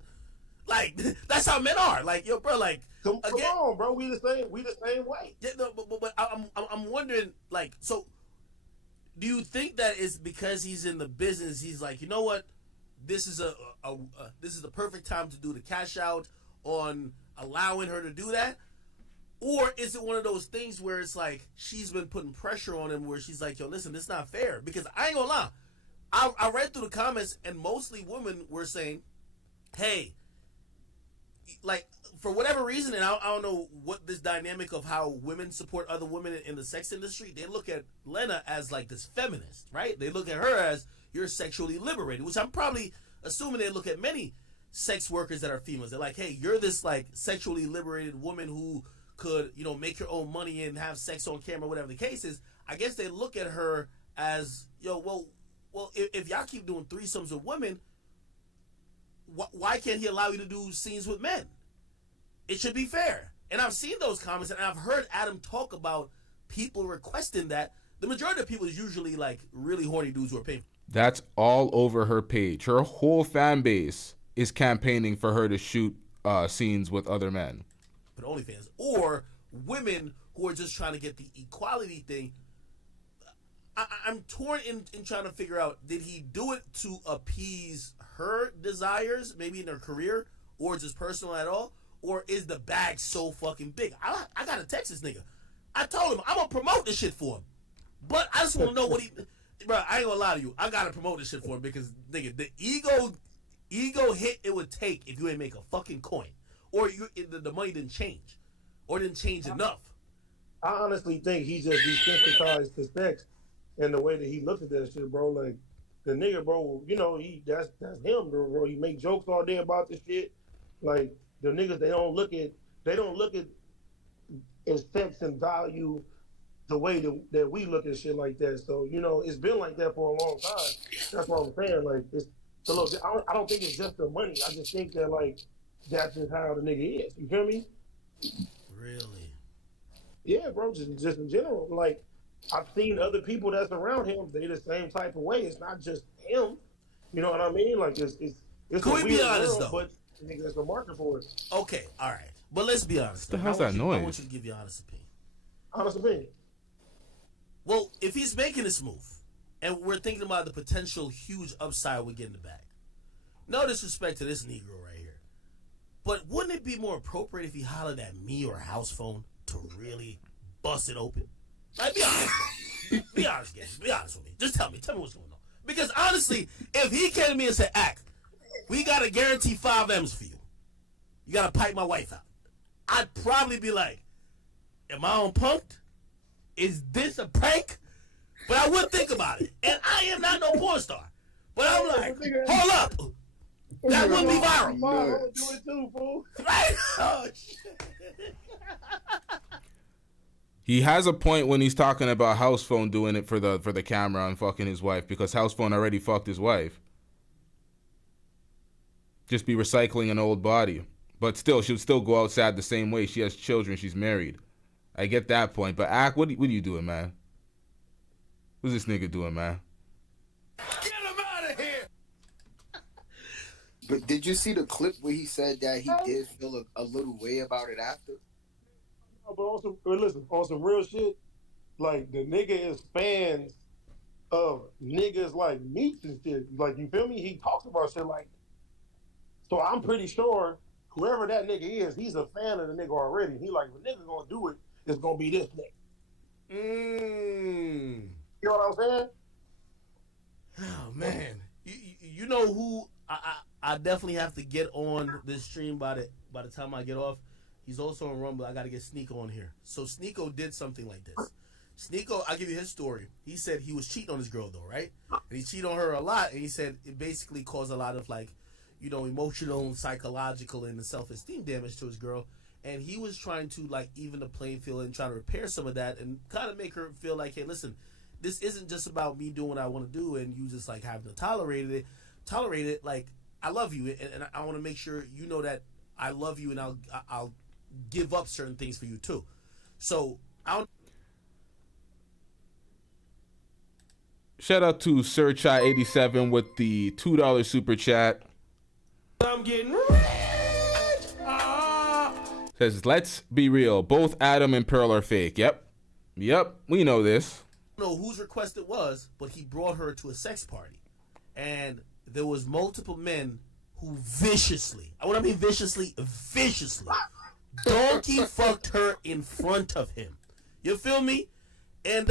Like, that's how men are. Like, yo, bro, like, come on, bro. We the same way. Yeah, no, but I'm wondering, like, so, do you think that it's because he's in the business? He's like, you know what? This is this is the perfect time to do the cash out on allowing her to do that, or is it one of those things where it's like she's been putting pressure on him, where she's like, yo, listen, this is not fair. Because I ain't gonna lie, I read through the comments and mostly women were saying, hey. Like, for whatever reason, and I don't know what this dynamic of how women support other women in the sex industry, they look at Lena as like this feminist, right? They look at her as you're sexually liberated, which I'm probably assuming they look at many sex workers that are females. They're like, hey, you're this like sexually liberated woman who could, you know, make your own money and have sex on camera, whatever the case is. I guess they look at her as, yo, well, if y'all keep doing threesomes with women, why can't he allow you to do scenes with men? It should be fair. And I've seen those comments, and I've heard Adam talk about people requesting that. The majority of people is usually like really horny dudes who are paying. That's all over her page. Her whole fan base is campaigning for her to shoot scenes with other men. But OnlyFans. Or women who are just trying to get the equality thing. I'm torn in trying to figure out, did he do it to appease her desires, maybe in her career, or just personal at all? or is the bag so fucking big? I gotta text this nigga. I told him I'm gonna promote this shit for him, but I just want to know what he. Bro, I ain't gonna lie to you. I gotta promote this shit for him because nigga, the ego hit it would take if you ain't make a fucking coin, or the money didn't change, or didn't change enough. I honestly think he's just desensitized to sex and the way that he looks at that shit, bro. Like the nigga, bro, you know, that's him, bro. He make jokes all day about this shit. Like the niggas, they don't look at sex and value the way that we look at shit like that. So, you know, it's been like that for a long time. That's what I'm saying. Like, it's a little. I don't think it's just the money. I just think that, like, that's just how the nigga is. You feel me? Really? Yeah, bro. Just in general. Like, I've seen other people that's around him. They the same type of way. It's not just him. You know what I mean? Like, it's. Can we be honest though? But I think there's a market for it. Okay, all right. But let's be honest. What the hell's that noise? I want you to give your honest opinion. Honest opinion. Well, if he's making this move, and we're thinking about the potential huge upside we get in the bag, no disrespect to this Negro right here, but wouldn't it be more appropriate if he hollered at me or house phone to really bust it open? Like, be honest. Be honest, guys. Be honest with me. Just tell me what's going on. Because honestly, if he came to me and said, "Ack, we gotta guarantee 5 M's for you. You gotta pipe my wife out," I'd probably be like, "Am I on punked? Is this a prank?" But I would think about it. And I am not no porn star. But I'm like, hold up. That would be viral. I would do it too, fool. Right? Oh, shit. He has a point when he's talking about house phone doing it for the camera and fucking his wife, because house phone already fucked his wife. Just be recycling an old body. But still, she'll still go outside the same way. She has children. She's married. I get that point, but Ack, what are you doing, man? What's this nigga doing, man? Get him out of here! But did you see the clip where he said that he did feel a little way about it after? No, but on some real shit, like the nigga is fans of niggas like Meats and shit. Like, you feel me? He talks about shit like that. So I'm pretty sure whoever that nigga is, he's a fan of the nigga already. He like, if a nigga gonna do it, it's gonna be this nigga. You know what I'm saying? Oh man, you know who I definitely have to get on this stream by the time I get off. He's also on Rumble. I got to get Sneeko on here. So Sneeko did something like this. Sneeko, I'll give you his story. He said he was cheating on his girl though, right? And he cheated on her a lot, and he said it basically caused a lot of like, you know, emotional, psychological, and self-esteem damage to his girl. And he was trying to like even the playing field and try to repair some of that and kind of make her feel like, hey, listen, this isn't just about me doing what I want to do and you just like having to tolerate it. Like, I love you, and I want to make sure you know that I love you, and I'll give up certain things for you too. So Shout out to SirChai87 with the $2 super chat. I'm getting rich. Says, let's be real. Both Adam and Pearl are fake. Yep, we know this. I don't know whose request it was, but he brought her to a sex party, and there was multiple men who viciously donkey fucked her in front of him. You feel me? And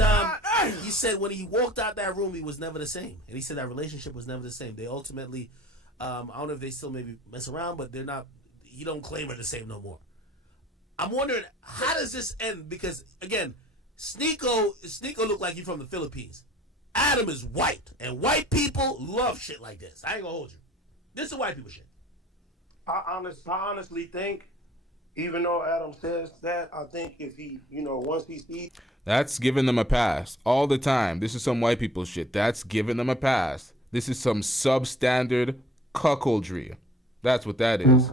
he said when he walked out that room, he was never the same. And he said that relationship was never the same. They ultimately, I don't know if they still maybe mess around, but they're not. He don't claim her the same no more. I'm wondering, how does this end? Because again, Sneeko look like he's from the Philippines. Adam is white, and white people love shit like this. I ain't gonna hold you. This is white people shit. I honestly think, even though Adam says that, I think if he, you know, once he sees. That's giving them a pass all the time. This is some white people shit. That's giving them a pass. This is some substandard cuckoldry. That's what that is.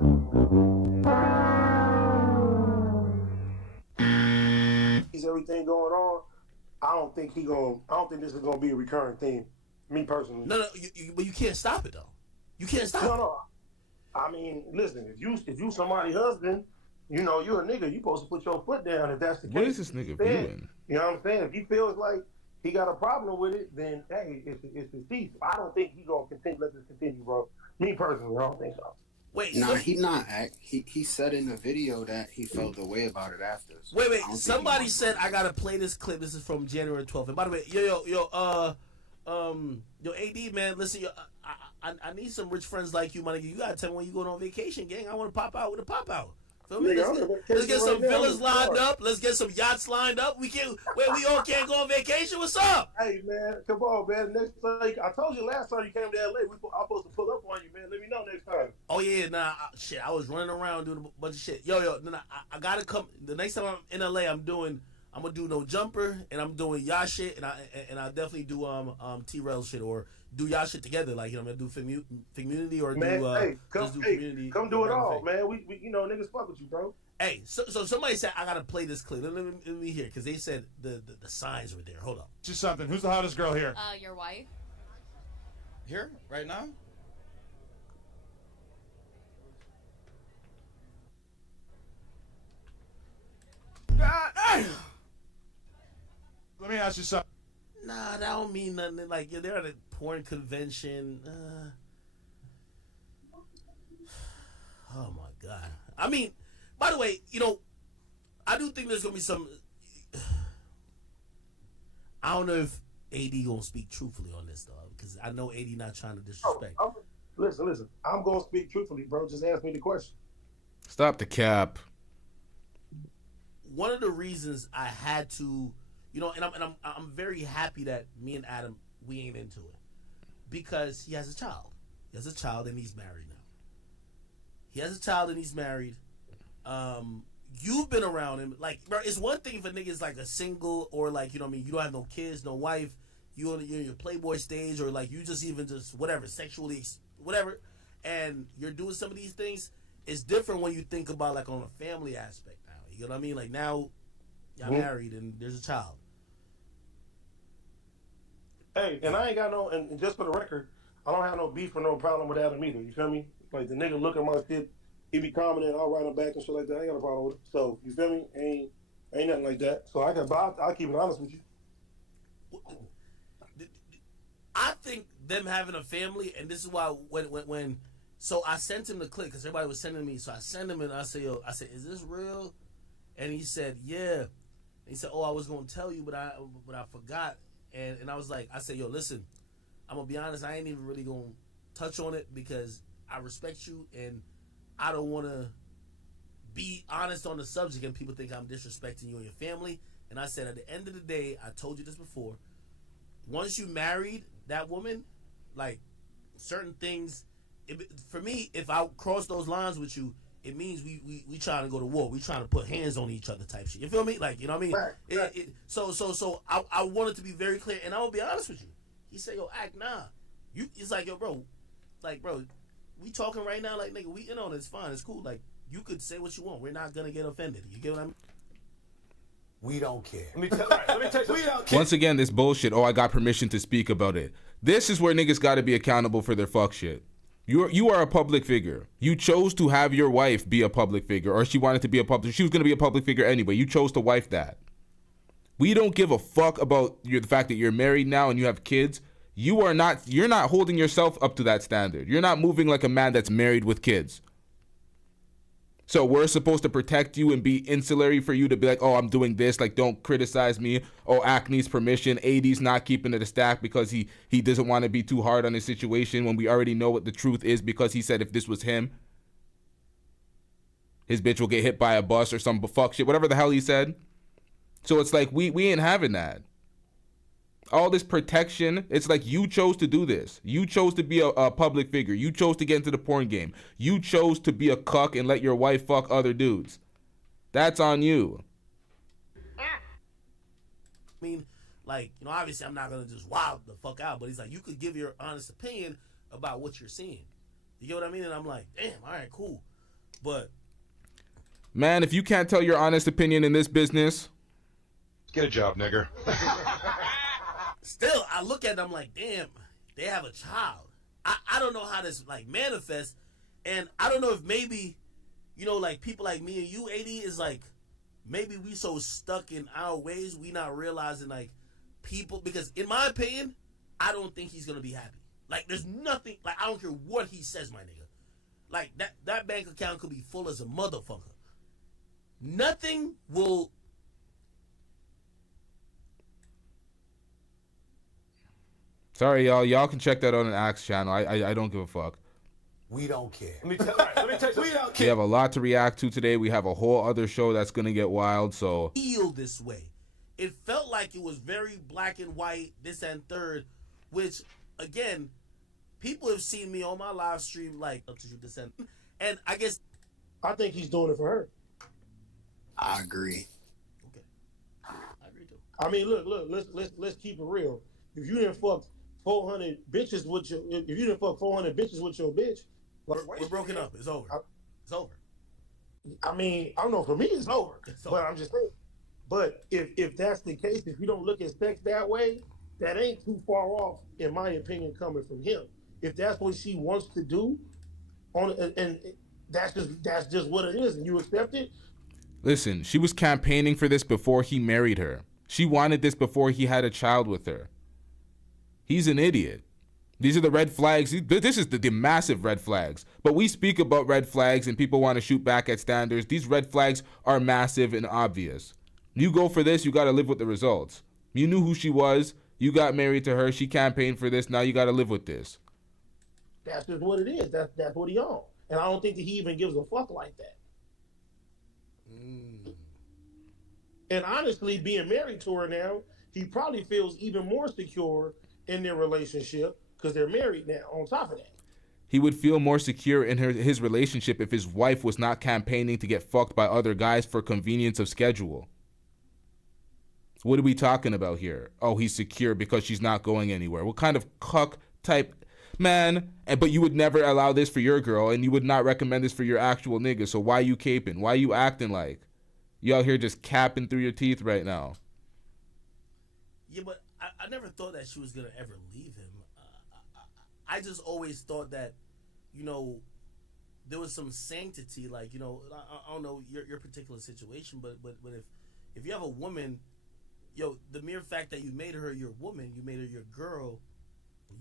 Everything going on, I don't think this is gonna be a recurring theme. Me personally. No, but you can't stop it though. You can't stop it. No. I mean, listen, if you somebody's husband, you know, you're a nigga, you supposed to put your foot down if that's the case. What is this nigga viewing? You know what I'm saying? If he feels like he got a problem with it, then hey, it's his cease. I don't think he's gonna let this continue, bro. Me personally, I don't think so. Wait, Nah, he not act. He said in the video that he felt the way about it after. So wait. I don't think Somebody he said I gotta play this clip. This is from January 12th. And by the way, yo, AD man, listen, I need some rich friends like you, money. You gotta tell me when you going on vacation, gang. I want to pop out with a pop out. Feel me? Let's get some villas lined up. Let's get some yachts lined up. We all can't go on vacation. What's up? Hey man, come on, man. Next time, I told you last time you came to LA, I'm supposed to pull up on you, man. Let me know next time. Oh yeah, shit. I was running around doing a bunch of shit. Yo, I gotta come. The next time I'm in LA, I'm gonna do no jumper, and I'm doing y'all shit, and I definitely do T-Rail shit or do y'all shit together. Like, I'm gonna do community or man, do community. Come do it all, man. We niggas fuck with you, bro. Hey, so somebody said I gotta play this clip. Let me hear, because they said the signs were there. Hold on. Just something. Who's the hottest girl here? Your wife. Here, right now? Let me ask you something. Nah, that don't mean nothing. Like, they're at a porn convention. Oh my god. I mean, by the way, I do think there's gonna be some. I don't know if AD gonna speak truthfully on this though, because I know AD not trying to disrespect. Listen. I'm gonna speak truthfully, bro. Just ask me the question. Stop the cap. One of the reasons I had to, and I'm very happy that me and Adam, we ain't into it, because he has a child. He has a child and he's married now. He has a child and he's married. You've been around him, like, bro. It's one thing if a nigga's like a single or like, you don't have no kids, no wife. You're in your Playboy stage, or like you just whatever, sexually, whatever, and you're doing some of these things. It's different when you think about like on a family aspect now. You know what I mean? Like now, y'all married and there's a child. Hey, and I ain't got no, and just for the record, I don't have no beef or no problem with Adam either. You feel me? Like, the nigga look at my shit, he be commenting, I'll write him back and shit like that. I ain't got a problem with it. So, you feel me? Ain't nothing like that. So I'll keep it honest with you. I think them having a family, and this is why when so I sent him the clip because everybody was sending me. So I sent him and I said, is this real? And he said, yeah. And he said, oh, I was gonna tell you, but I forgot. And I was like, I said, yo, listen, I'm gonna be honest, I ain't even really gonna touch on it because I respect you and I don't wanna be honest on the subject and people think I'm disrespecting you and your family. And I said, at the end of the day, I told you this before, once you married that woman, like, certain things, for me, if I cross those lines with you, it means we trying to go to war. We trying to put hands on each other type shit. You feel me? Like, you know what I mean? Right. So I wanted to be very clear, and I will be honest with you. He said, yo, act nah. It's like, yo, bro, we talking right now, like, nigga, we in on it. It's fine. It's cool. Like, you could say what you want. We're not gonna get offended. You get what I mean? We don't care. We don't care. Once again, this bullshit. Oh, I got permission to speak about it. This is where niggas got to be accountable for their fuck shit. You are a public figure. You chose to have your wife be a public figure, or she wanted to be a public. She was going to be a public figure anyway. You chose to wife that. We don't give a fuck about the fact that you're married now and you have kids. You're not holding yourself up to that standard. You're not moving like a man that's married with kids. So we're supposed to protect you and be insulary for you to be like, oh, I'm doing this. Like, don't criticize me. Oh, Ack needs permission. AD's not keeping it a stack because he doesn't want to be too hard on his situation when we already know what the truth is because he said if this was him, his bitch will get hit by a bus or some fuck shit, whatever the hell he said. So it's like, we ain't having that. All this protection, it's like you chose to do this. You chose to be a public figure. You chose to get into the porn game. You chose to be a cuck and let your wife fuck other dudes. That's on you. I mean, like, obviously I'm not going to just wild the fuck out, but he's like, you could give your honest opinion about what you're seeing. You get what I mean? And I'm like, damn, all right, cool. But, man, if you can't tell your honest opinion in this business, get a job, nigger. Still, I look at them like, damn, they have a child. I don't know how this, like, manifests. And I don't know if maybe, like, people like me and you, AD, is like, maybe we so stuck in our ways, we not realizing, like, people, because in my opinion, I don't think he's going to be happy. Like, there's nothing, like, I don't care what he says, my nigga. Like, my bank account could be full as a motherfucker. Nothing will. Sorry, y'all. Y'all can check that on an Axe channel. I don't give a fuck. We don't care. Let me tell you. We don't We care. have a lot to react to today. We have a whole other show that's gonna get wild. So Feel this way. It felt like it was very black and white, this and third, which again, people have seen me on my live stream like up to you this and I guess I think he's doing it for her. I agree. I agree too. I mean, look, let's keep it real. If you didn't fuck 400 bitches with your, if you didn't fuck 400 bitches with your bitch, like, We're broken up. It's over. It's over. I mean, I don't know. For me, it's over. It's But over. I'm just saying. But if that's the case, if you don't look at sex that way, that ain't too far off, in my opinion, coming from him. If that's what she wants to do, and that's just what it is, and you accept it. listen, she was campaigning for this before he married her. She wanted this before he had a child with her. He's an idiot. These are the red flags. This is the massive red flags. But we speak about red flags and people want to shoot back at standards. These red flags are massive and obvious. You go for this, you got to live with the results. You knew who she was. You got married to her. She campaigned for this. Now you got to live with this. That's just what it is. That's what he on. And I don't think that he even gives a fuck like that. And honestly, being married to her now, he probably feels even more secure in their relationship because they're married now. On top of that, He would feel more secure in his relationship if his wife was not campaigning to get fucked by other guys for convenience of schedule. What are we talking about here? Oh, he's secure because she's not going anywhere. What kind of cuck type man? But you would never allow this for your girl, and you would not recommend this for your actual nigga. So why you caping? Why you acting like? You out here just capping through your teeth right now. Yeah, but I never thought that she was gonna ever leave him. I just always thought that, you know, there was some sanctity. Like, you know, I don't know your particular situation, but if you have a woman, yo, the mere fact that you made her your woman, you made her your girl,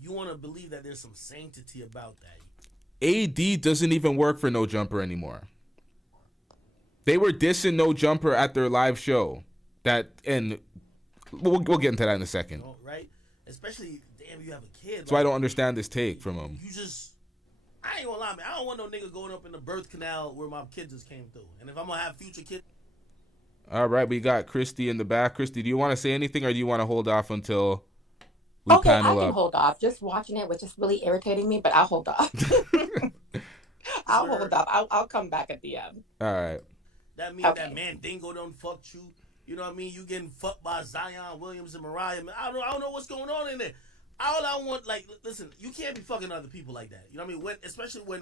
you want to believe that there's some sanctity about that. AD doesn't even work for No Jumper anymore. They were dissing No Jumper at their live show. And we'll get into that in a second. You know, right? Especially, damn, you have a kid. So I don't understand this take from him. You just, I ain't gonna lie, man. I don't want no nigga going up in the birth canal where my kid just came through. And if I'm gonna have future kids. All right, we got Christy in the back. Christy, do you want to say anything or do you want to hold off until we Okay, I panel can up? hold off. Just watching it was just really irritating me, but I'll hold off. I'll hold off. I'll come back at the end. All right. That means that Mandingo done fucked you. You know what I mean? You getting fucked by Zion Williams and Mariah. Man, I don't know what's going on in there. All I want, like, listen, you can't be fucking other people like that. You know what I mean? Especially when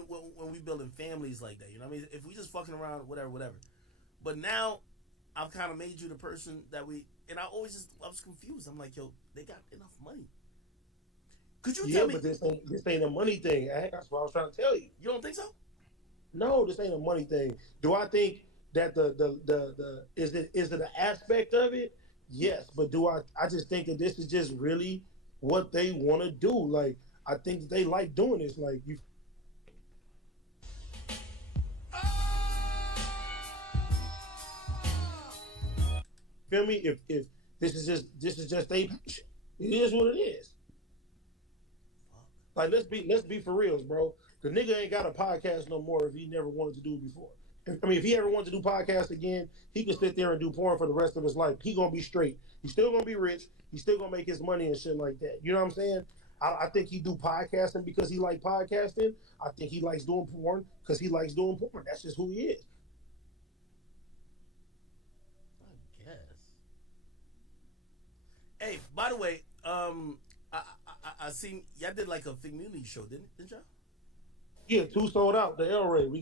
we building families like that. You know what I mean? If we just fucking around, whatever. But now, I've kind of made you the person that and I was confused. I'm like, yo, they got enough money. Could you tell me? But this ain't a money thing. That's what I was trying to tell you. You don't think so? No, this ain't a money thing. Do I think that is it an aspect of it? Yes, but I just think that this is just really what they want to do. Like, I think that they like doing this. Like, you feel me? If this is just a passion, it is what it is. Like, let's be for reals, bro. The nigga ain't got a podcast no more if he never wanted to do it before. If he ever wanted to do podcasts again, he could sit there and do porn for the rest of his life. He gonna be straight. He's still gonna be rich. He's still gonna make his money and shit like that. You know what I'm saying? I think he do podcasting because he like podcasting. I think he likes doing porn because he likes doing porn. That's just who he is. I guess. Hey, by the way, I seen y'all did like a community show, didn't y'all? Yeah, 2 sold out. The El Rey. We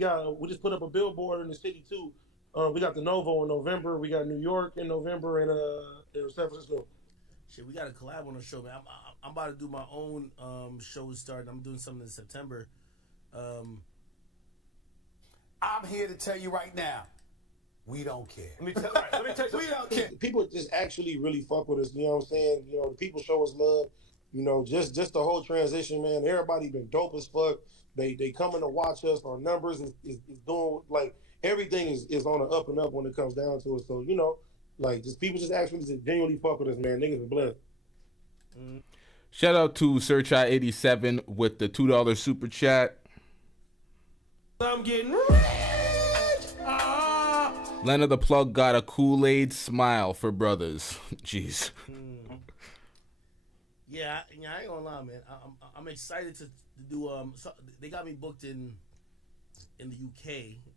just put up a billboard in the city too. We got the Novo in November. We got New York in November and San Francisco. Shit, we got a collab on the show, man. I'm about to do my own shows starting. I'm doing something in September. I'm here to tell you right now, we don't care. Let me tell you. We don't care. People just actually really fuck with us. You know what I'm saying? You know, the people show us love. You know, just the whole transition, man. Everybody been dope as fuck. They coming to watch us. Our numbers is doing like everything is on the up and up when it comes down to it. So you know, like just people just actually just genuinely fuck with us, man. Niggas are blessed. Shout out to Searchai87 with the $2 super chat. I'm getting rich. Lena the Plug got a Kool-Aid smile for brothers. Jeez. Yeah, I ain't gonna lie, man. I'm excited to do. So they got me booked in the UK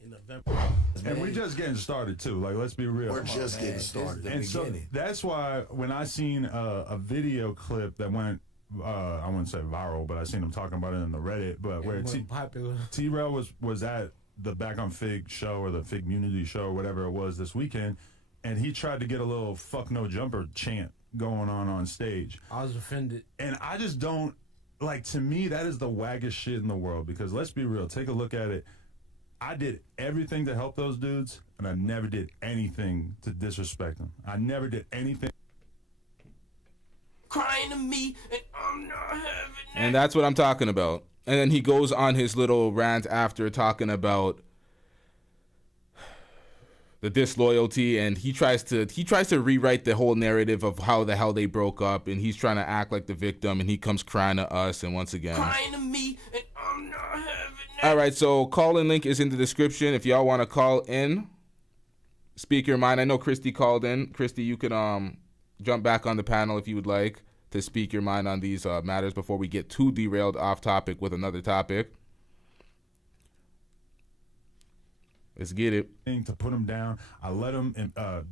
in November. And we're just getting started too. Like, let's be real. We're just getting started. And so that's why when I seen a video clip that went, I wouldn't say viral, but I seen them talking about it in the Reddit. But where popular. T-Rail was at the Back on Fig show or the Fig Community show or whatever it was this weekend, and he tried to get a little "fuck no jumper" chant going on stage. I was offended. And I just don't, like, to me, that is the waggest shit in the world, because let's be real, take a look at it. I did everything to help those dudes, and I never did anything to disrespect them. I never did anything. Crying to me, and I'm not having it. And that's what I'm talking about. And then he goes on his little rant after talking about the disloyalty, and he tries to rewrite the whole narrative of how the hell they broke up, and he's trying to act like the victim, and he comes crying to us, and once again. Crying to me, and I'm not having it. All right, so call-in link is in the description if y'all want to call in. Speak your mind. I know Christy called in. Christy, you can jump back on the panel if you would like to speak your mind on these matters before we get too derailed off topic with another topic. Let's get it. To put them down, I let them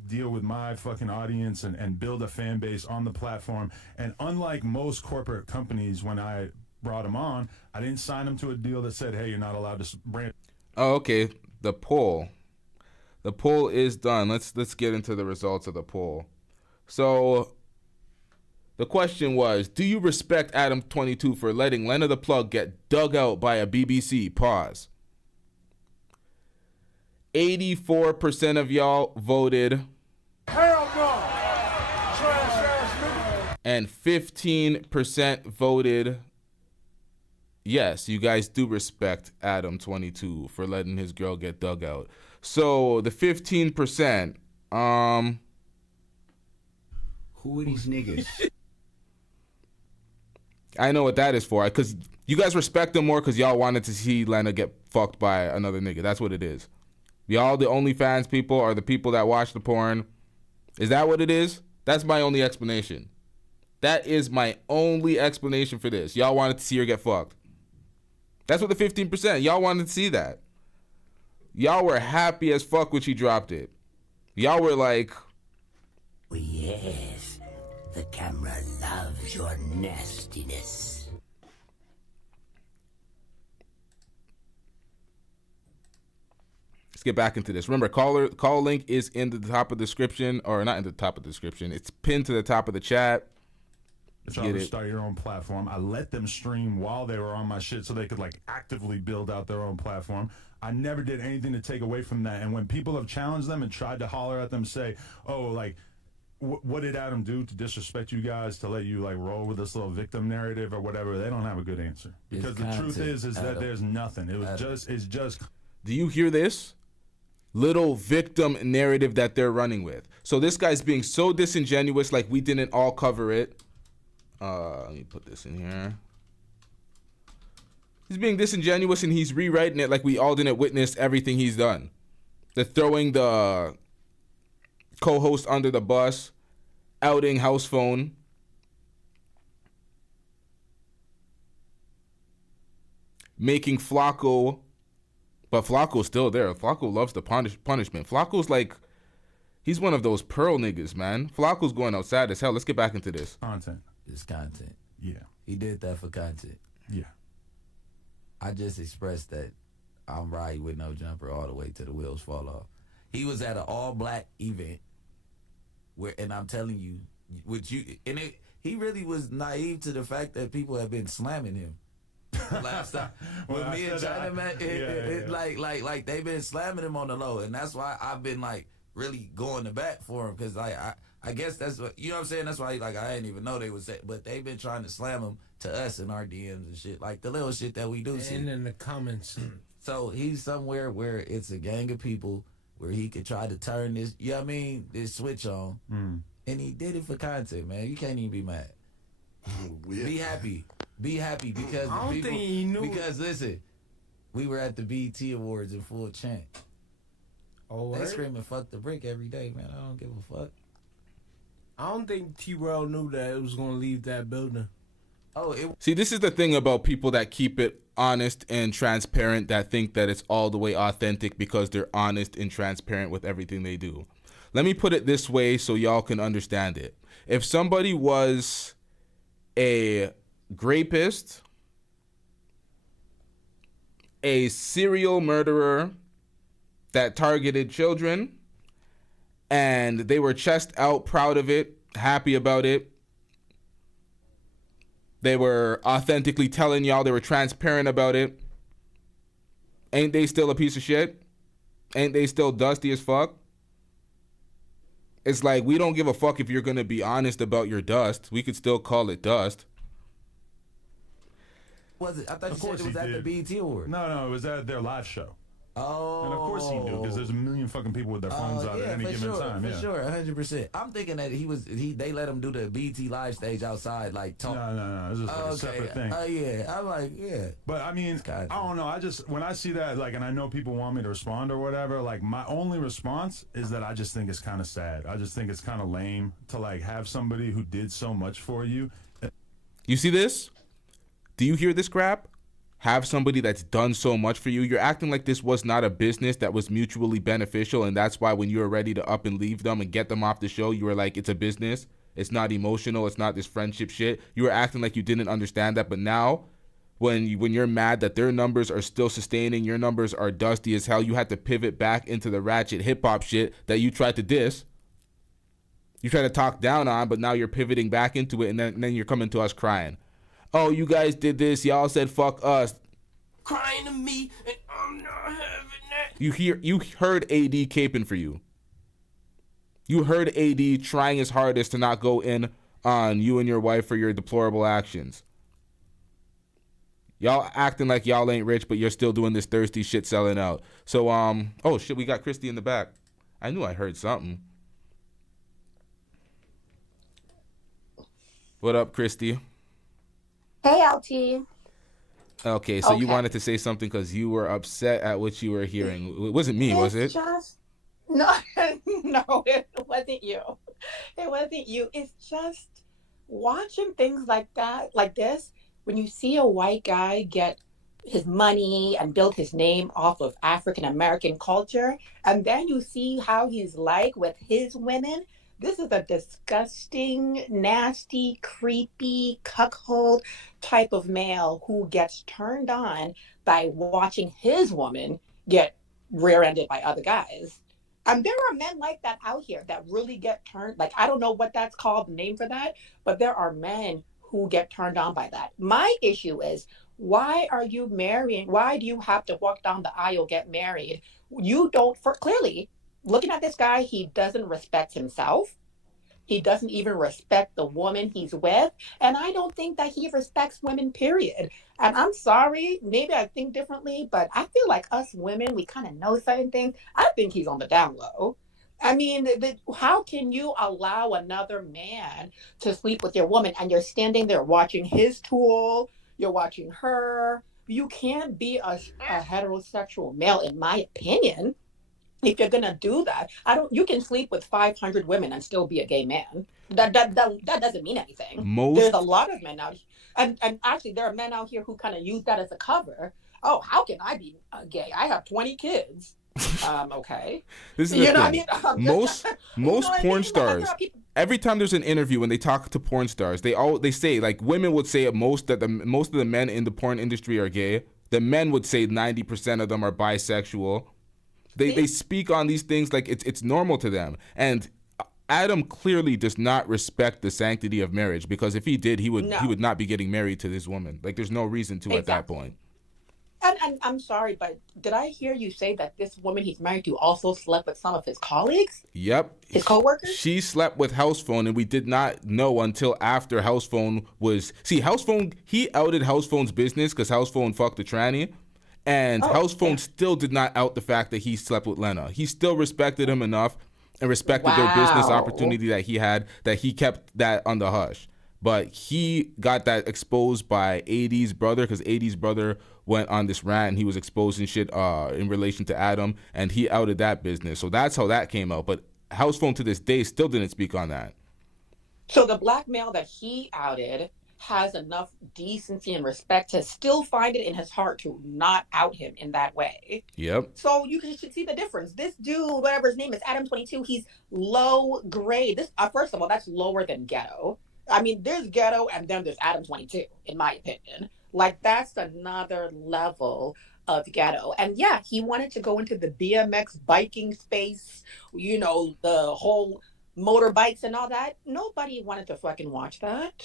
deal with my fucking audience and build a fan base on the platform. And unlike most corporate companies, when I brought them on, I didn't sign them to a deal that said, hey, you're not allowed to brand. Oh, okay. The poll is done. Let's get into the results of the poll. So the question was, do you respect Adam22 for letting Lena the Plug get dug out by a BBC? Pause. 84% of y'all voted. Hell no. Trash ass nigga. And 15% voted yes, you guys do respect Adam22 for letting his girl get dug out. So the 15%, who are these niggas? I know what that is for, because you guys respect them more because y'all wanted to see Lena get fucked by another nigga. That's what it is. Y'all, the OnlyFans people, are the people that watch the porn. Is that what it is? That's my only explanation. That is my only explanation for this. Y'all wanted to see her get fucked. That's what the 15%. Y'all wanted to see that. Y'all were happy as fuck when she dropped it. Y'all were like, Oh, yes, the camera loves your nastiness. let's get back into this. Remember, call link is in the top of the description, or not in the top of the description. It's pinned to the top of the chat. Try to start your own platform. I let them stream while they were on my shit so they could like actively build out their own platform. I never did anything to take away from that. And when people have challenged them and tried to holler at them, say, oh, like, what did Adam do to disrespect you guys, to let you like roll with this little victim narrative or whatever? They don't have a good answer, because the truth is that there's nothing. It's just. Do you hear this? Little victim narrative that they're running with. So this guy's being so disingenuous, like we didn't all cover it. Let me put this in here. He's being disingenuous and he's rewriting it like we all didn't witness everything he's done. They're throwing the co-host under the bus, outing house phone. Making Flacco, but Flacco's still there. Flacco loves the punishment. Flacco's like, he's one of those pearl niggas, man. Flacco's going outside as hell. Let's get back into this. Content. It's content. Yeah. He did that for content. Yeah. I just expressed that I'm riding with no jumper all the way till the wheels fall off. He was at an all-black event where, and I'm telling you, he really was naive to the fact that people have been slamming him. Last time with me and China, man, like they've been slamming him on the low, and that's why I've been like really going to bat for him because I guess that's what you know what I'm saying. That's why like I didn't even know they was that, but they've been trying to slam him to us in our DMs and shit, like the little shit that we do see. And in the comments. So he's somewhere where it's a gang of people where he could try to turn this, you know what I mean, this switch on, and he did it for content, man. You can't even be mad. Be happy because I don't people, think he knew. because listen, we were at the BET Awards in full chant. Oh, They word? screaming "fuck the brick" every day, man. I don't give a fuck. I don't think T-Rail knew that it was gonna leave that building. Oh, See, this is the thing about people that keep it honest and transparent, that think that it's all the way authentic because they're honest and transparent with everything they do. Let me put it this way so y'all can understand it. If somebody was a rapist, a serial murderer that targeted children, and they were chest out, proud of it, happy about it, they were authentically telling y'all, they were transparent about it, ain't they still a piece of shit? Ain't they still dusty as fuck? It's like, we don't give a fuck if you're going to be honest about your dust. We could still call it dust. Was it? I thought you Of said course it was he at the did. BET Award. No, it was at their live show. Oh. And of course he knew, because there's a million fucking people with their phones out at any given time. For sure, 100%. I'm thinking that they let him do the BT live stage outside, like talk. No, it's just like a separate thing. Oh yeah, I'm like, yeah. But I mean, I don't know. I just, when I see that, like, and I know people want me to respond or whatever, like, my only response is that I just think it's kind of sad. I just think it's kind of lame to, like, have somebody who did so much for you. You see this? Do you hear this crap? Have somebody that's done so much for you. You're acting like this was not a business that was mutually beneficial, and that's why when you were ready to up and leave them and get them off the show, you were like, it's a business. It's not emotional. It's not this friendship shit. You were acting like you didn't understand that, but now when you're mad that their numbers are still sustaining, your numbers are dusty as hell, you had to pivot back into the ratchet hip-hop shit that you tried to diss. You tried to talk down on, but now you're pivoting back into it, and then you're coming to us crying. Oh, you guys did this. Y'all said fuck us. Crying to me, and I'm not having that. You heard AD caping for you. You heard AD trying his hardest to not go in on you and your wife for your deplorable actions. Y'all acting like y'all ain't rich, but you're still doing this thirsty shit selling out. So, oh shit, we got Christy in the back. I knew I heard something. What up, Christy? Hey, LT. Okay, so you wanted to say something because you were upset at what you were hearing. It wasn't me, was it? No, no, it wasn't you. It wasn't you. It's just watching things like that, like this, when you see a white guy get his money and build his name off of African American culture, and then you see how he's like with his women. This is a disgusting, nasty, creepy, cuckold type of male who gets turned on by watching his woman get rear-ended by other guys. And there are men like that out here that really get turned, like, I don't know what that's called, the name for that, but there are men who get turned on by that. My issue is, why are you marrying? Why do you have to walk down the aisle, get married? You don't, clearly, looking at this guy, he doesn't respect himself. He doesn't even respect the woman he's with. And I don't think that he respects women, period. And I'm sorry, maybe I think differently, but I feel like us women, we kind of know certain things. I think he's on the down low. I mean, how can you allow another man to sleep with your woman and you're standing there watching his tool, you're watching her? You can't be a heterosexual male, in my opinion. If you're gonna do that, you can sleep with 500 women and still be a gay man. That doesn't mean anything. There's a lot of men out here, and actually there are men out here who kind of use that as a cover. Oh, how can I be gay? I have 20 kids. Okay. This is the thing. Most porn stars. Every time there's an interview when they talk to porn stars, they say, like, women would say at most that most of the men in the porn industry are gay. The men would say 90% of them are bisexual. They speak on these things like it's normal to them. And Adam clearly does not respect the sanctity of marriage, because if he did, he would not be getting married to this woman. Like, there's no reason to at that point. And I'm sorry, but did I hear you say that this woman he's married to also slept with some of his colleagues? Yep. His coworkers? She slept with House Phone, and we did not know until after House Phone was... See, House Phone, he outed House Phone's business because House Phone fucked a tranny. And House Phone still did not out the fact that he slept with Lena. He still respected him enough and respected their business opportunity that he had, that he kept that on the hush. But he got that exposed by 80's brother, because 80's brother went on this rant and he was exposing shit in relation to Adam, and he outed that business. So that's how that came out. But House Phone to this day still didn't speak on that. So the black male that he outed has enough decency and respect to still find it in his heart to not out him in that way. Yep. So you should see the difference. This dude, whatever his name is, Adam22, he's low grade. This, first of all, that's lower than ghetto. I mean, there's ghetto and then there's Adam22, in my opinion. Like, that's another level of ghetto. And yeah, he wanted to go into the BMX biking space, you know, the whole motorbikes and all that. Nobody wanted to fucking watch that.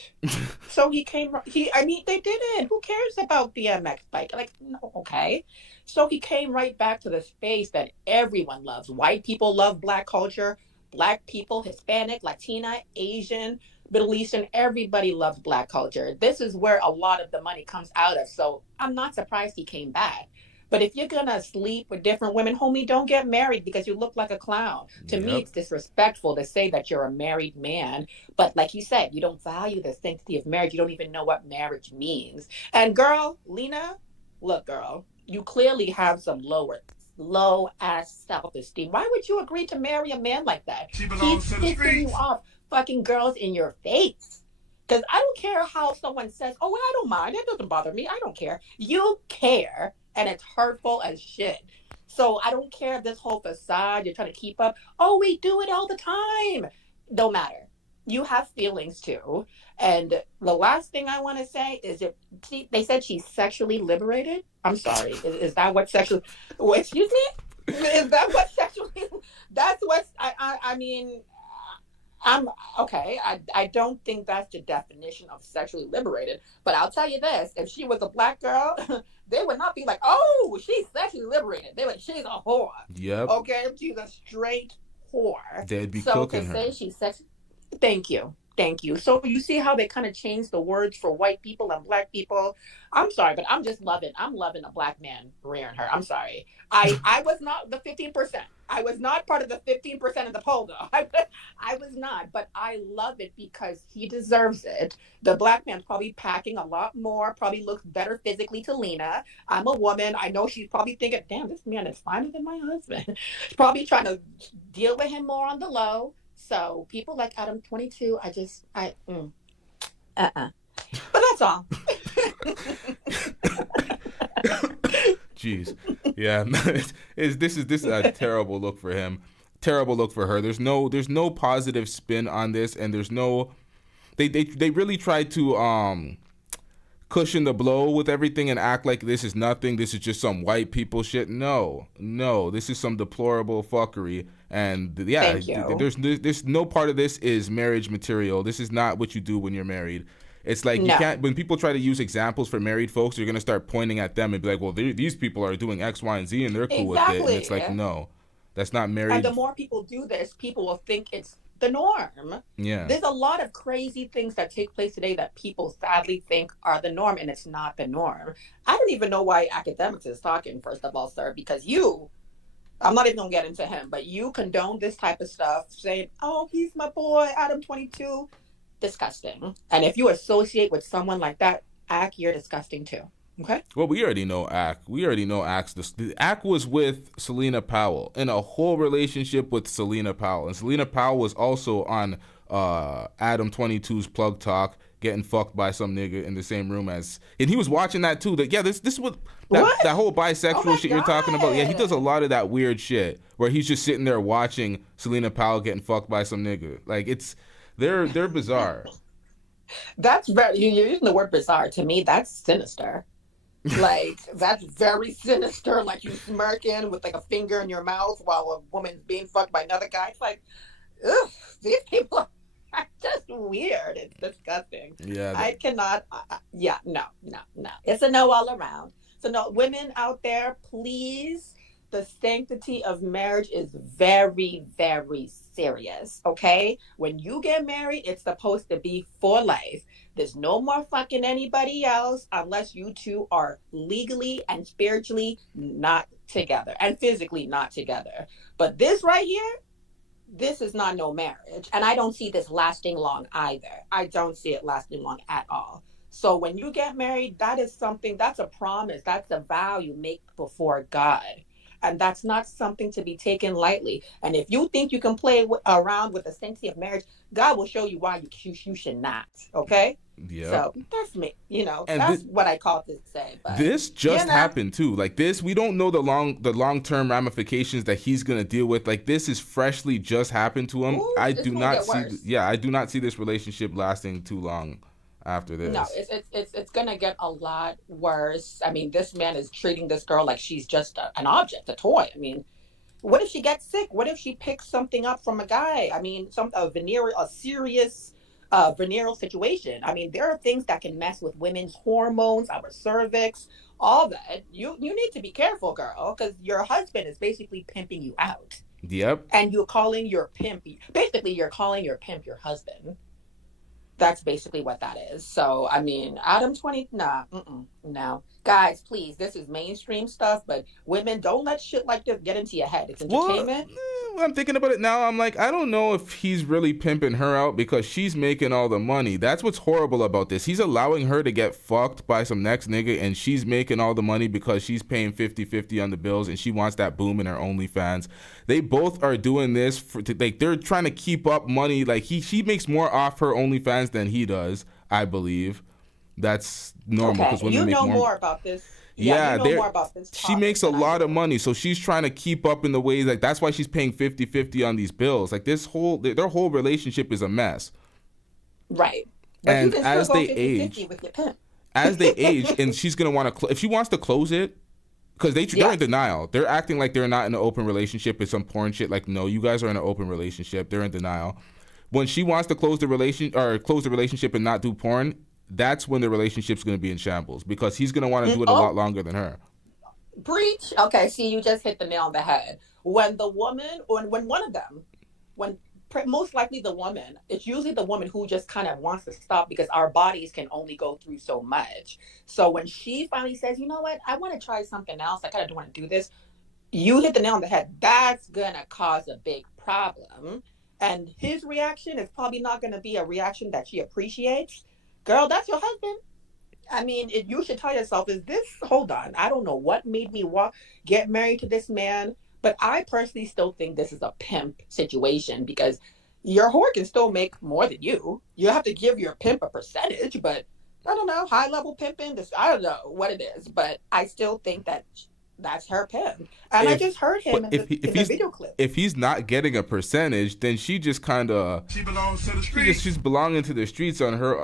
So I mean, they didn't. Who cares about BMX bike? Like, no, okay. So he came right back to the space that everyone loves. White people love black culture. Black people, Hispanic, Latina, Asian, Middle Eastern, everybody loves black culture. This is where a lot of the money comes out of. So I'm not surprised he came back. But if you're going to sleep with different women, homie, don't get married because you look like a clown. To me, it's disrespectful to say that you're a married man. But like you said, you don't value the sanctity of marriage. You don't even know what marriage means. And girl, Lena, look, girl, you clearly have some low ass self-esteem. Why would you agree to marry a man like that? She belongs to the He's pissing you streets. off, fucking girls in your face. Because I don't care how someone says, oh, I don't mind. That doesn't bother me. I don't care. You care. And it's hurtful as shit. So I don't care this whole facade you're trying to keep up. Oh, we do it all the time. Don't matter. You have feelings too. And the last thing I want to say is they said she's sexually liberated. I'm sorry. Is that what sexually... Well, excuse me? Is that what sexually... That's what... I mean... I'm okay. I don't think that's the definition of sexually liberated. But I'll tell you this: if she was a black girl, they would not be like, "Oh, she's sexually liberated." They would, "She's a whore." Yep. Okay, she's a straight whore. They'd be so cooking to her. say she's sexy. Thank you. So you see how they kind of changed the words for white people and black people. I'm sorry, but I'm loving a black man rearing her. I'm sorry. I was not the 15%. I was not part of the 15% of the poll, though. I was not, but I love it because he deserves it. The black man's probably packing a lot more, probably looks better physically to Lena. I'm a woman. I know she's probably thinking, damn, this man is finer than my husband. She's probably trying to deal with him more on the low. So people like Adam22, But that's all. Jeez. Yeah. This is a terrible look for him. Terrible look for her. There's no positive spin on this, and there's no they really tried to cushion the blow with everything and act like this is nothing. This is just some white people shit. No. This is some deplorable fuckery. And yeah, there's no part of this is marriage material. This is not what you do when you're married. It's like you can't. When people try to use examples for married folks, you're gonna start pointing at them and be like, "Well, these people are doing X, Y, and Z, and they're cool with it." And it's like, no, that's not married. And the more people do this, people will think it's the norm. Yeah. There's a lot of crazy things that take place today that people sadly think are the norm, and it's not the norm. I don't even know why academics is talking, first of all, sir, because I'm not even gonna get into him, but you condone this type of stuff, saying, "Oh, he's my boy, Adam22." Disgusting. And if you associate with someone like that, you're disgusting too. Okay. Well, we already know Ak. Ak was with Selena Powell in a whole relationship with Selena Powell, and Selena Powell was also on Adam22's Plug Talk, getting fucked by some nigga in the same room as, and he was watching that too. This was that whole bisexual shit you're talking about. Yeah, he does a lot of that weird shit where he's just sitting there watching Selena Powell getting fucked by some nigga. Like they're bizarre. That's very, you're using the word bizarre. To me, that's sinister. Like, that's very sinister. Like, you smirking with like a finger in your mouth while a woman's being fucked by another guy. It's like, ugh, these people are just weird. It's disgusting. Yeah. I cannot. No. It's a no all around. So no, women out there, please. The sanctity of marriage is very, very serious. Okay, when you get married, it's supposed to be for life. There's no more fucking anybody else unless you two are legally and spiritually not together and physically not together. But this right here, this is not no marriage. And I don't see this lasting long either. I don't see it lasting long at all. So when you get married, that is something, that's a promise. That's a vow you make before God. And that's not something to be taken lightly. And if you think you can play around with the sanctity of marriage, God will show you why you should not. Okay? Yeah. So that's me. You know, And that's what I call to say. But this just happened too. Like this, we don't know the long-term ramifications that he's gonna deal with. Like this is freshly just happened to him. Ooh, I it's do gonna not get see. worse. I do not see this relationship lasting too long after this. No, it's gonna get a lot worse. I mean, this man is treating this girl like she's just an object, a toy. I mean, what if she gets sick? What if she picks something up from a guy? I mean, a serious venereal situation. I mean, there are things that can mess with women's hormones, our cervix, all that. You need to be careful, girl, because your husband is basically pimping you out. Yep. And you're calling your pimp, you're calling your pimp your husband. That's basically what that is. So, I mean, Adam22, no. Guys, please, this is mainstream stuff, but women, don't let shit like this get into your head. It's entertainment. Well, I'm thinking about it now. I'm like, I don't know if he's really pimping her out because she's making all the money. That's what's horrible about this. He's allowing her to get fucked by some next nigga, and she's making all the money because she's paying 50-50 on the bills, and she wants that boom in her OnlyFans. They both are doing this like they're trying to keep up money. Like she makes more off her OnlyFans than he does, I believe. That's normal because women make more about this. Yeah, you know more about this. She makes a lot of money, so she's trying to keep up in the ways like that's why she's paying 50-50 on these bills. Like their whole relationship is a mess. Right. But and as they age, and she's gonna want to if she wants to close it, because they're in denial. They're acting like they're not in an open relationship. It's some porn shit. Like no, you guys are in an open relationship. They're in denial. When she wants to close the relationship and not do porn, that's when the relationship's going to be in shambles because he's going to want to do it a lot longer than her. Breach. Okay, see, you just hit the nail on the head. When the woman, or when one of them, most likely the woman, it's usually the woman who just kind of wants to stop because our bodies can only go through so much. So when she finally says, you know what, I want to try something else, I kind of don't want to do this, you hit the nail on the head. That's going to cause a big problem. And his reaction is probably not going to be a reaction that she appreciates. Girl, that's your husband. I mean, you should tell yourself, hold on, I don't know what made me get married to this man, but I personally still think this is a pimp situation because your whore can still make more than you. You have to give your pimp a percentage, but I don't know, high level pimping, I don't know what it is, but I still think that's her pimp. And I just heard him in the video clip. If he's not getting a percentage, then she just kind of she belongs to the streets. She's belonging to the streets under her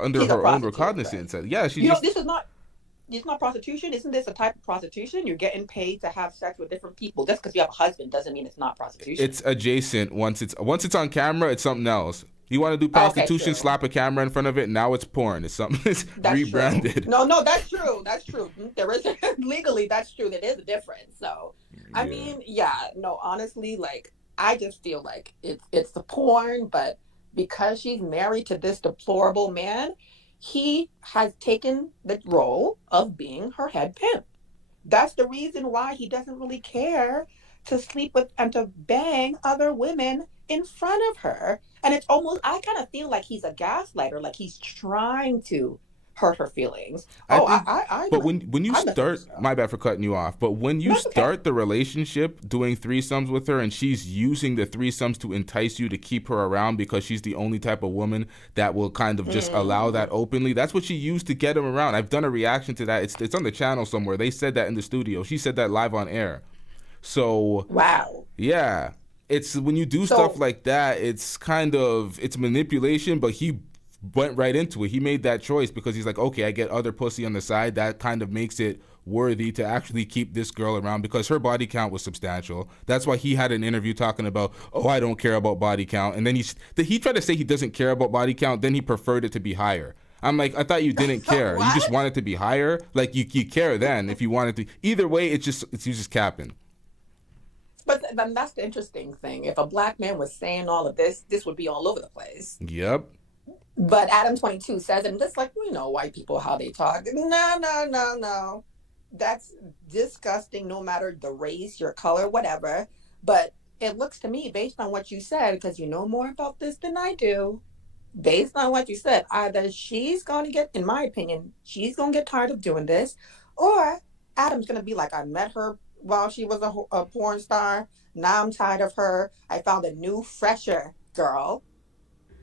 own recognizance. Yeah, it's not prostitution. Isn't this a type of prostitution? You're getting paid to have sex with different people. Just because you have a husband doesn't mean it's not prostitution. It's adjacent. Once it's on camera, it's something else. You want to do prostitution, slap a camera in front of it. Now it's porn. It's something that's rebranded. True. No, that's true. That's true. There is legally, that's true. There is a difference. So, I mean, honestly, like I just feel like it's the porn, but because she's married to this deplorable man, he has taken the role of being her head pimp. That's the reason why he doesn't really care to sleep with and to bang other women in front of her. And it's almost, I kind of feel like he's a gaslighter, like he's trying to hurt her feelings. But when you start, my bad for cutting you off, but when you start the relationship doing threesomes with her and she's using the threesomes to entice you to keep her around because she's the only type of woman that will kind of just allow that openly, that's what she used to get him around. I've done a reaction to that. It's on the channel somewhere. They said that in the studio. She said that live on air. So wow. Yeah. It's when you do stuff like that, it's manipulation, but he went right into it. He made that choice because he's like, okay, I get other pussy on the side. That kind of makes it worthy to actually keep this girl around because her body count was substantial. That's why he had an interview talking about, oh, I don't care about body count. And then he tried to say he doesn't care about body count. Then he preferred it to be higher. I'm like, I thought you didn't care. You just wanted to be higher. Like you care then if you wanted to. Either way, you just capping. But then that's the interesting thing. If a black man was saying all of this, this would be all over the place. Yep. But Adam22 says, and just like, we know white people, how they talk. No. That's disgusting, no matter the race, your color, whatever. But it looks to me, based on what you said, because you know more about this than I do, based on what you said, either she's going to get, in my opinion, she's going to get tired of doing this, or Adam's going to be like, I met her while she was a porn star. Now I'm tired of her. I found a new, fresher girl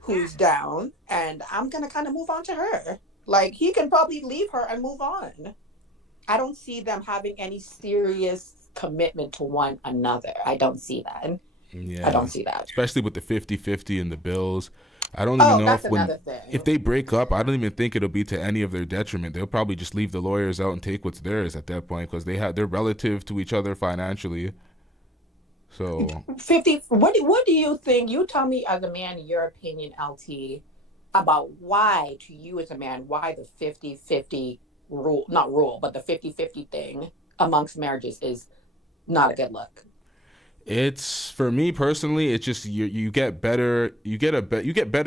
who's down, and I'm going to kind of move on to her. Like, he can probably leave her and move on. I don't see them having any serious commitment to one another. I don't see that. Yeah. I don't see that. Especially with the 50-50 and the bills. I don't even know if they break up, I don't even think it'll be to any of their detriment. They'll probably just leave the lawyers out and take what's theirs at that point because they're relative to each other financially. So 50. What do you think? You tell me as a man your opinion, LT, about why, to you as a man, why the 50-50 rule, not rule, but the 50-50 thing amongst marriages is not a good look. It's, for me personally, it's just you get better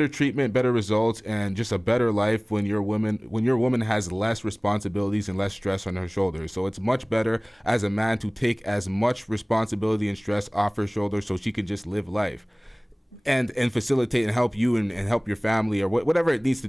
treatment, better results, and just a better life when your woman has less responsibilities and less stress on her shoulders. So it's much better as a man to take as much responsibility and stress off her shoulders so she can just live life and facilitate and help you and help your family or whatever it needs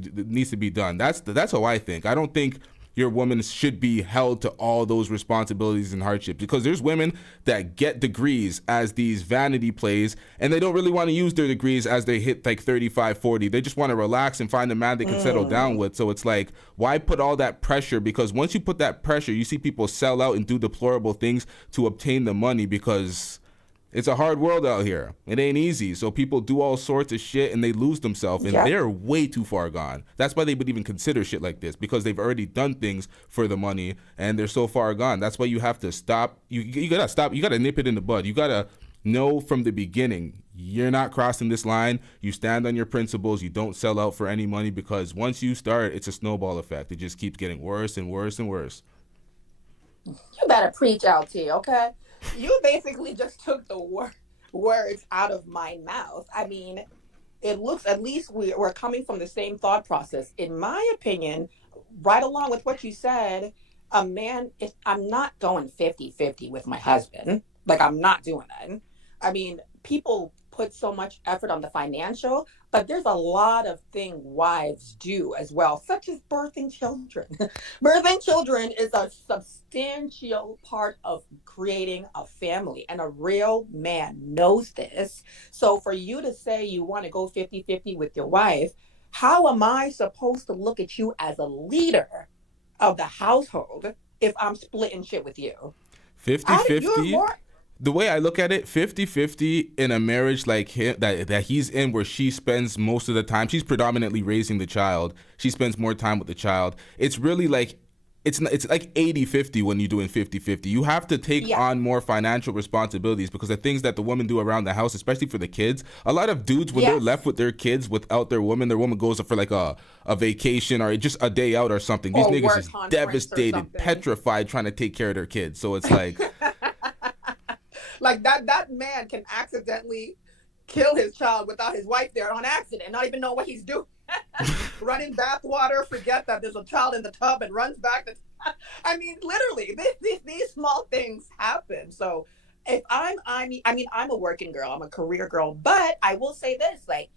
to be done. That's how I think. I don't think your woman should be held to all those responsibilities and hardships, because there's women that get degrees as these vanity plays and they don't really want to use their degrees as they hit like 35, 40. They just want to relax and find a man they can settle down with. So it's like, why put all that pressure? Because once you put that pressure, you see people sell out and do deplorable things to obtain the money, because it's a hard world out here. It ain't easy. So people do all sorts of shit and they lose themselves, and they're way too far gone. That's why they would even consider shit like this, because they've already done things for the money and they're so far gone. That's why you have to stop. You gotta stop. You gotta nip it in the bud. You gotta know from the beginning, you're not crossing this line. You stand on your principles. You don't sell out for any money, because once you start, it's a snowball effect. It just keeps getting worse and worse and worse. You better preach, LT, okay? You basically just took the words out of my mouth. I mean, it looks, at least we're coming from the same thought process. In my opinion, right along with what you said, a man, I'm not going 50-50 with my husband. Like, I'm not doing that. I mean, people put so much effort on the financial, but there's a lot of things wives do as well, such as birthing children. Birthing children is a substantial part of creating a family, and a real man knows this. So for you to say you want to go 50-50 with your wife, how am I supposed to look at you as a leader of the household if I'm splitting shit with you? 50-50? The way I look at it, 50-50 in a marriage like him, that he's in, where she spends most of the time, she's predominantly raising the child. She spends more time with the child. It's really like, it's like 80-50 when you're doing 50-50. You have to take on more financial responsibilities, because the things that the women do around the house, especially for the kids, a lot of dudes, when they're left with their kids without their woman goes for like a vacation or just a day out or something. These niggas is devastated, petrified, trying to take care of their kids. So it's like... Like that man can accidentally kill his child without his wife there on accident and not even know what he's doing. Running bath water, forget that there's a child in the tub and runs back. I mean, literally, these small things happen. So if I'm a working girl, I'm a career girl, but I will say this, like,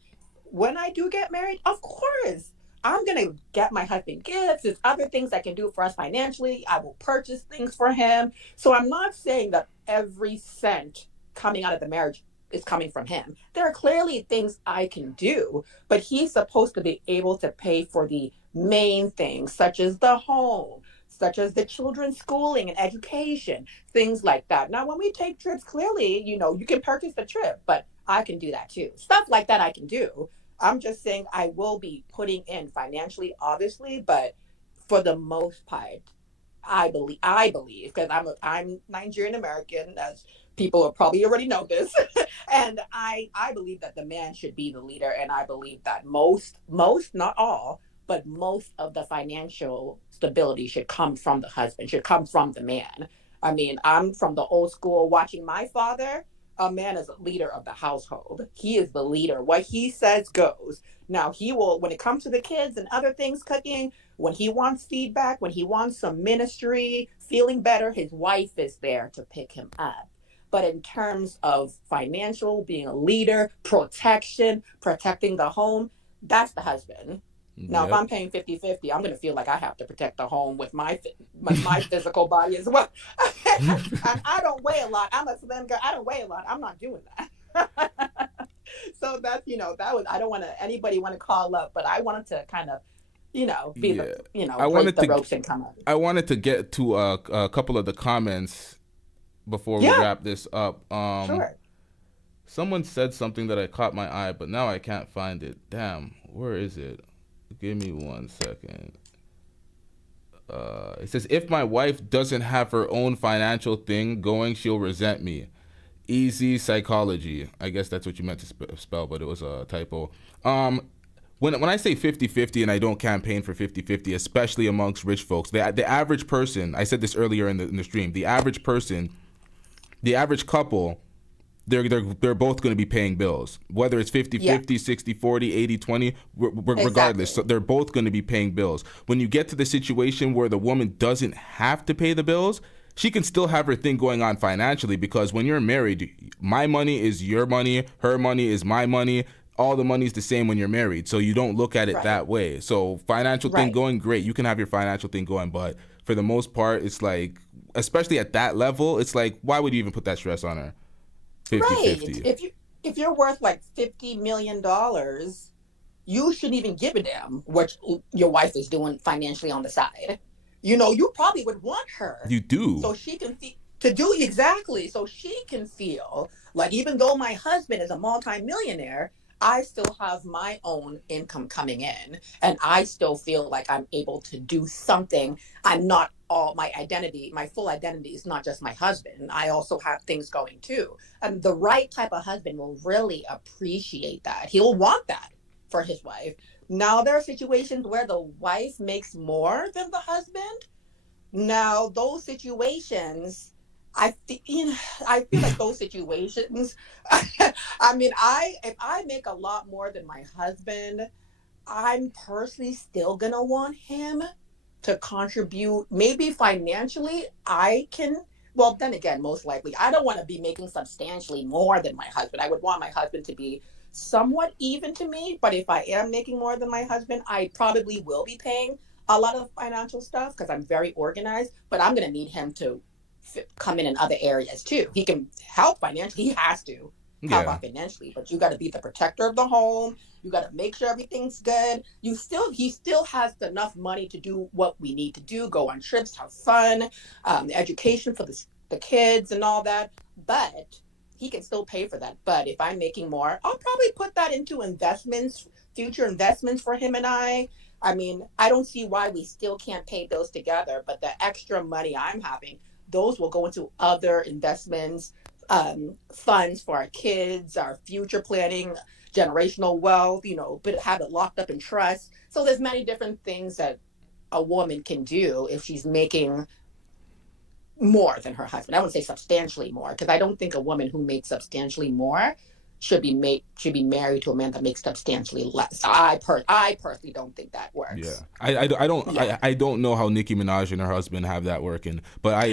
when I do get married, of course, I'm going to get my husband gifts. There's other things I can do for us financially. I will purchase things for him. So I'm not saying that every cent coming out of the marriage is coming from him. There are clearly things I can do, but he's supposed to be able to pay for the main things, such as the home, such as the children's schooling and education, things like that. Now, when we take trips, clearly, you can purchase the trip, but I can do that too. Stuff like that I can do. I'm just saying I will be putting in financially, obviously, but for the most part, I believe, because I'm Nigerian American, as people probably already know this, and I believe that the man should be the leader, and I believe that most, not all, but most of the financial stability should come from the husband, should come from the man. I mean, I'm from the old school watching my father. A man is a leader of the household. He is the leader. What he says goes. Now, he will, when it comes to the kids and other things cooking, when he wants feedback, when he wants some ministry, feeling better, his wife is there to pick him up. But in terms of financial, being a leader, protection, protecting the home, that's the husband. Now, if I'm paying 50-50, I'm going to feel like I have to protect the home with my physical body as well. And I don't weigh a lot. I'm a slim girl. I don't weigh a lot. I'm not doing that. So that's, that was, I don't want anybody want to call up, but I wanted to kind of, be the, break the ropes and come up. I wanted to get to a couple of the comments before we wrap this up. Sure. Someone said something that I caught my eye, but now I can't find it. Damn, where is it? Give me 1 second. It says, if my wife doesn't have her own financial thing going, she'll resent me. Easy psychology. I guess that's what you meant to spell, but it was a typo. When I say 50-50 and I don't campaign for 50-50, especially amongst rich folks, the average person, I said this earlier in the stream, the average person, the average couple, they're both going to be paying bills, whether it's 50-50, 60-40, 80-20, regardless. So they're both going to be paying bills. When you get to the situation where the woman doesn't have to pay the bills, she can still have her thing going on financially, because when you're married, my money is your money, her money is my money. All the money's the same when you're married, so you don't look at it that way. So financial thing going, great. You can have your financial thing going, but for the most part, it's like, especially at that level, it's like, why would you even put that stress on her? 50-50. Right. If you're worth like $50 million, you shouldn't even give a damn what your wife is doing financially on the side. You probably would want her. You do. So she can to do exactly. So she can feel like, even though my husband is a multimillionaire, I still have my own income coming in, and I still feel like I'm able to do something. I'm not all my identity, my full identity is not just my husband. I also have things going too. And the right type of husband will really appreciate that. He'll want that for his wife. Now, there are situations where the wife makes more than the husband. Now, those situations, I feel like those situations, I mean, if I make a lot more than my husband, I'm personally still gonna want him to contribute. Maybe financially, I can. Well, then again, most likely, I don't want to be making substantially more than my husband. I would want my husband to be somewhat even to me. But if I am making more than my husband, I probably will be paying a lot of financial stuff because I'm very organized. But I'm gonna need him to come in other areas too. He can help financially. He has to help out financially, but you got to be the protector of the home. You got to make sure everything's good. He still has enough money to do what we need to do, go on trips, have fun, education for the kids and all that. But he can still pay for that. But if I'm making more, I'll probably put that into investments, future investments for him and I. I mean, I don't see why we still can't pay those together, but the extra money I'm having, those will go into other investments, funds for our kids, our future planning, generational wealth, but have it locked up in trust. So there's many different things that a woman can do if she's making more than her husband. I wouldn't say substantially more, because I don't think a woman who makes substantially more should be married to a man that makes substantially less. I personally don't think that works. Yeah, I don't know how Nicki Minaj and her husband have that working, but I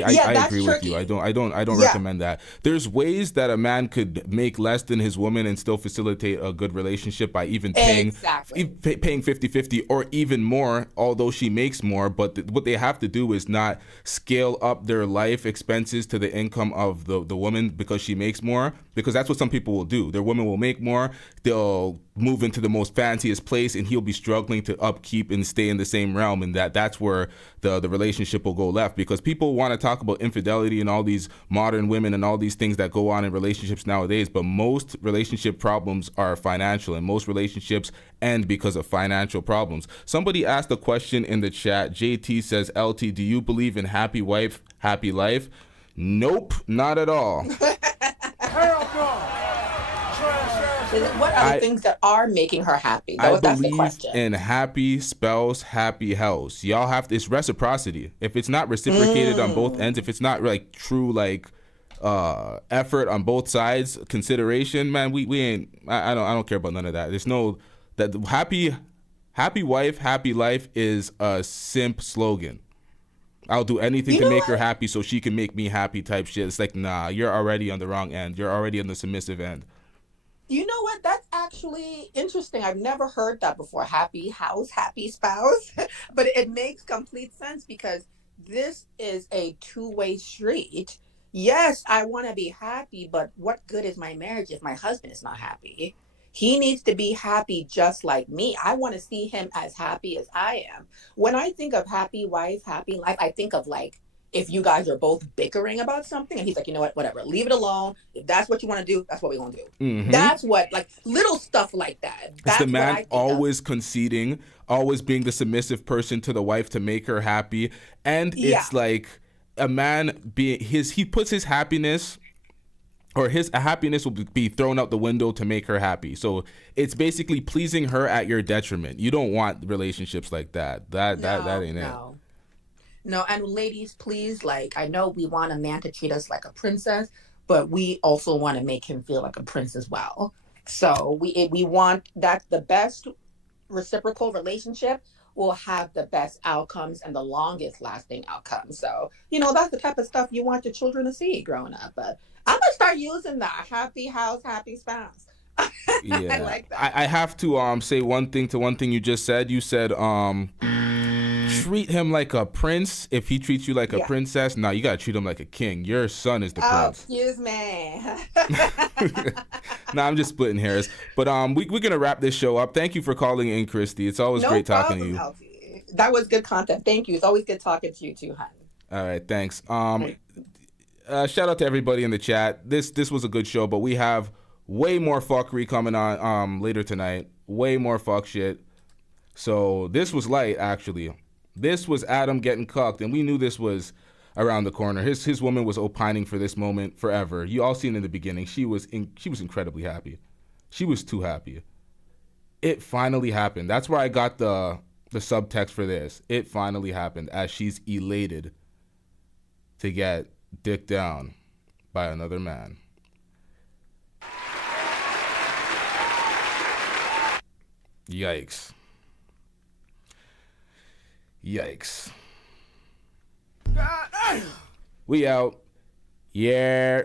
agree with you. I don't recommend that. There's ways that a man could make less than his woman and still facilitate a good relationship by even paying 50-50 or even more, although she makes more. But what they have to do is not scale up their life expenses to the income of the woman because she makes more, because that's what some people will do. Their woman will make more, they'll move into the most fanciest place, and he'll be struggling to upkeep and stay in the same realm, and that's where the relationship will go left. Because people want to talk about infidelity and all these modern women and all these things that go on in relationships nowadays, but most relationship problems are financial, and most relationships end because of financial problems. Somebody asked a question in the chat. JT says, LT, do you believe in happy wife, happy life? Nope, not at all. Hell no. Trash ass What are the things that are making her happy? I That's the believe question. in happy spouse, happy house. Y'all have to, it's reciprocity. If it's not reciprocated on both ends, if it's not like true like effort on both sides, consideration, man, we ain't. I don't care about none of that. There's no that happy wife, happy life is a simp slogan. I'll do anything to make her happy so she can make me happy type shit. It's like, nah, you're already on the wrong end. You're already on the submissive end. You know what? That's actually interesting. I've never heard that before. Happy house, happy spouse. But it makes complete sense because this is a two-way street. Yes, I want to be happy, but what good is my marriage if my husband is not happy? He needs to be happy just like me. I want to see him as happy as I am. When I think of happy wife, happy life, I think of like if you guys are both bickering about something and he's like, you know what, whatever, leave it alone. If that's what you want to do, that's what we're going to do. Mm-hmm. That's what, like little stuff like that. That's it's the man what I think always conceding, always being the submissive person to the wife to make her happy. And it's like a man being he puts his happiness or his happiness will be thrown out the window to make her happy. So it's basically pleasing her at your detriment. You don't want relationships like that. That ain't it. No, and ladies, please, like, I know we want a man to treat us like a princess, but we also want to make him feel like a prince as well. So we want that the best reciprocal relationship will have the best outcomes and the longest lasting outcomes. So, that's the type of stuff you want your children to see growing up. But I'm going to start using that. Happy house, happy spouse. Yeah. I like that. I have to say one thing to one thing you just said. You said treat him like a prince. If he treats you like a princess, no, you gotta treat him like a king. Your son is the prince. Excuse me. Nah, I'm just splitting hairs. But we're gonna wrap this show up. Thank you for calling in, Christy. It's always great talking to you. LT. That was good content. Thank you. It's always good talking to you too, hon. All right, thanks. Shout out to everybody in the chat. This was a good show, but we have way more fuckery coming on later tonight. Way more fuck shit. So this was light, actually. This was Adam getting cucked, and we knew this was around the corner. His woman was opining for this moment forever. You all seen in the beginning. She was incredibly happy. She was too happy. It finally happened. That's where I got the subtext for this. It finally happened as she's elated to get dicked down by another man. Yikes. Yikes. We out. Yeah.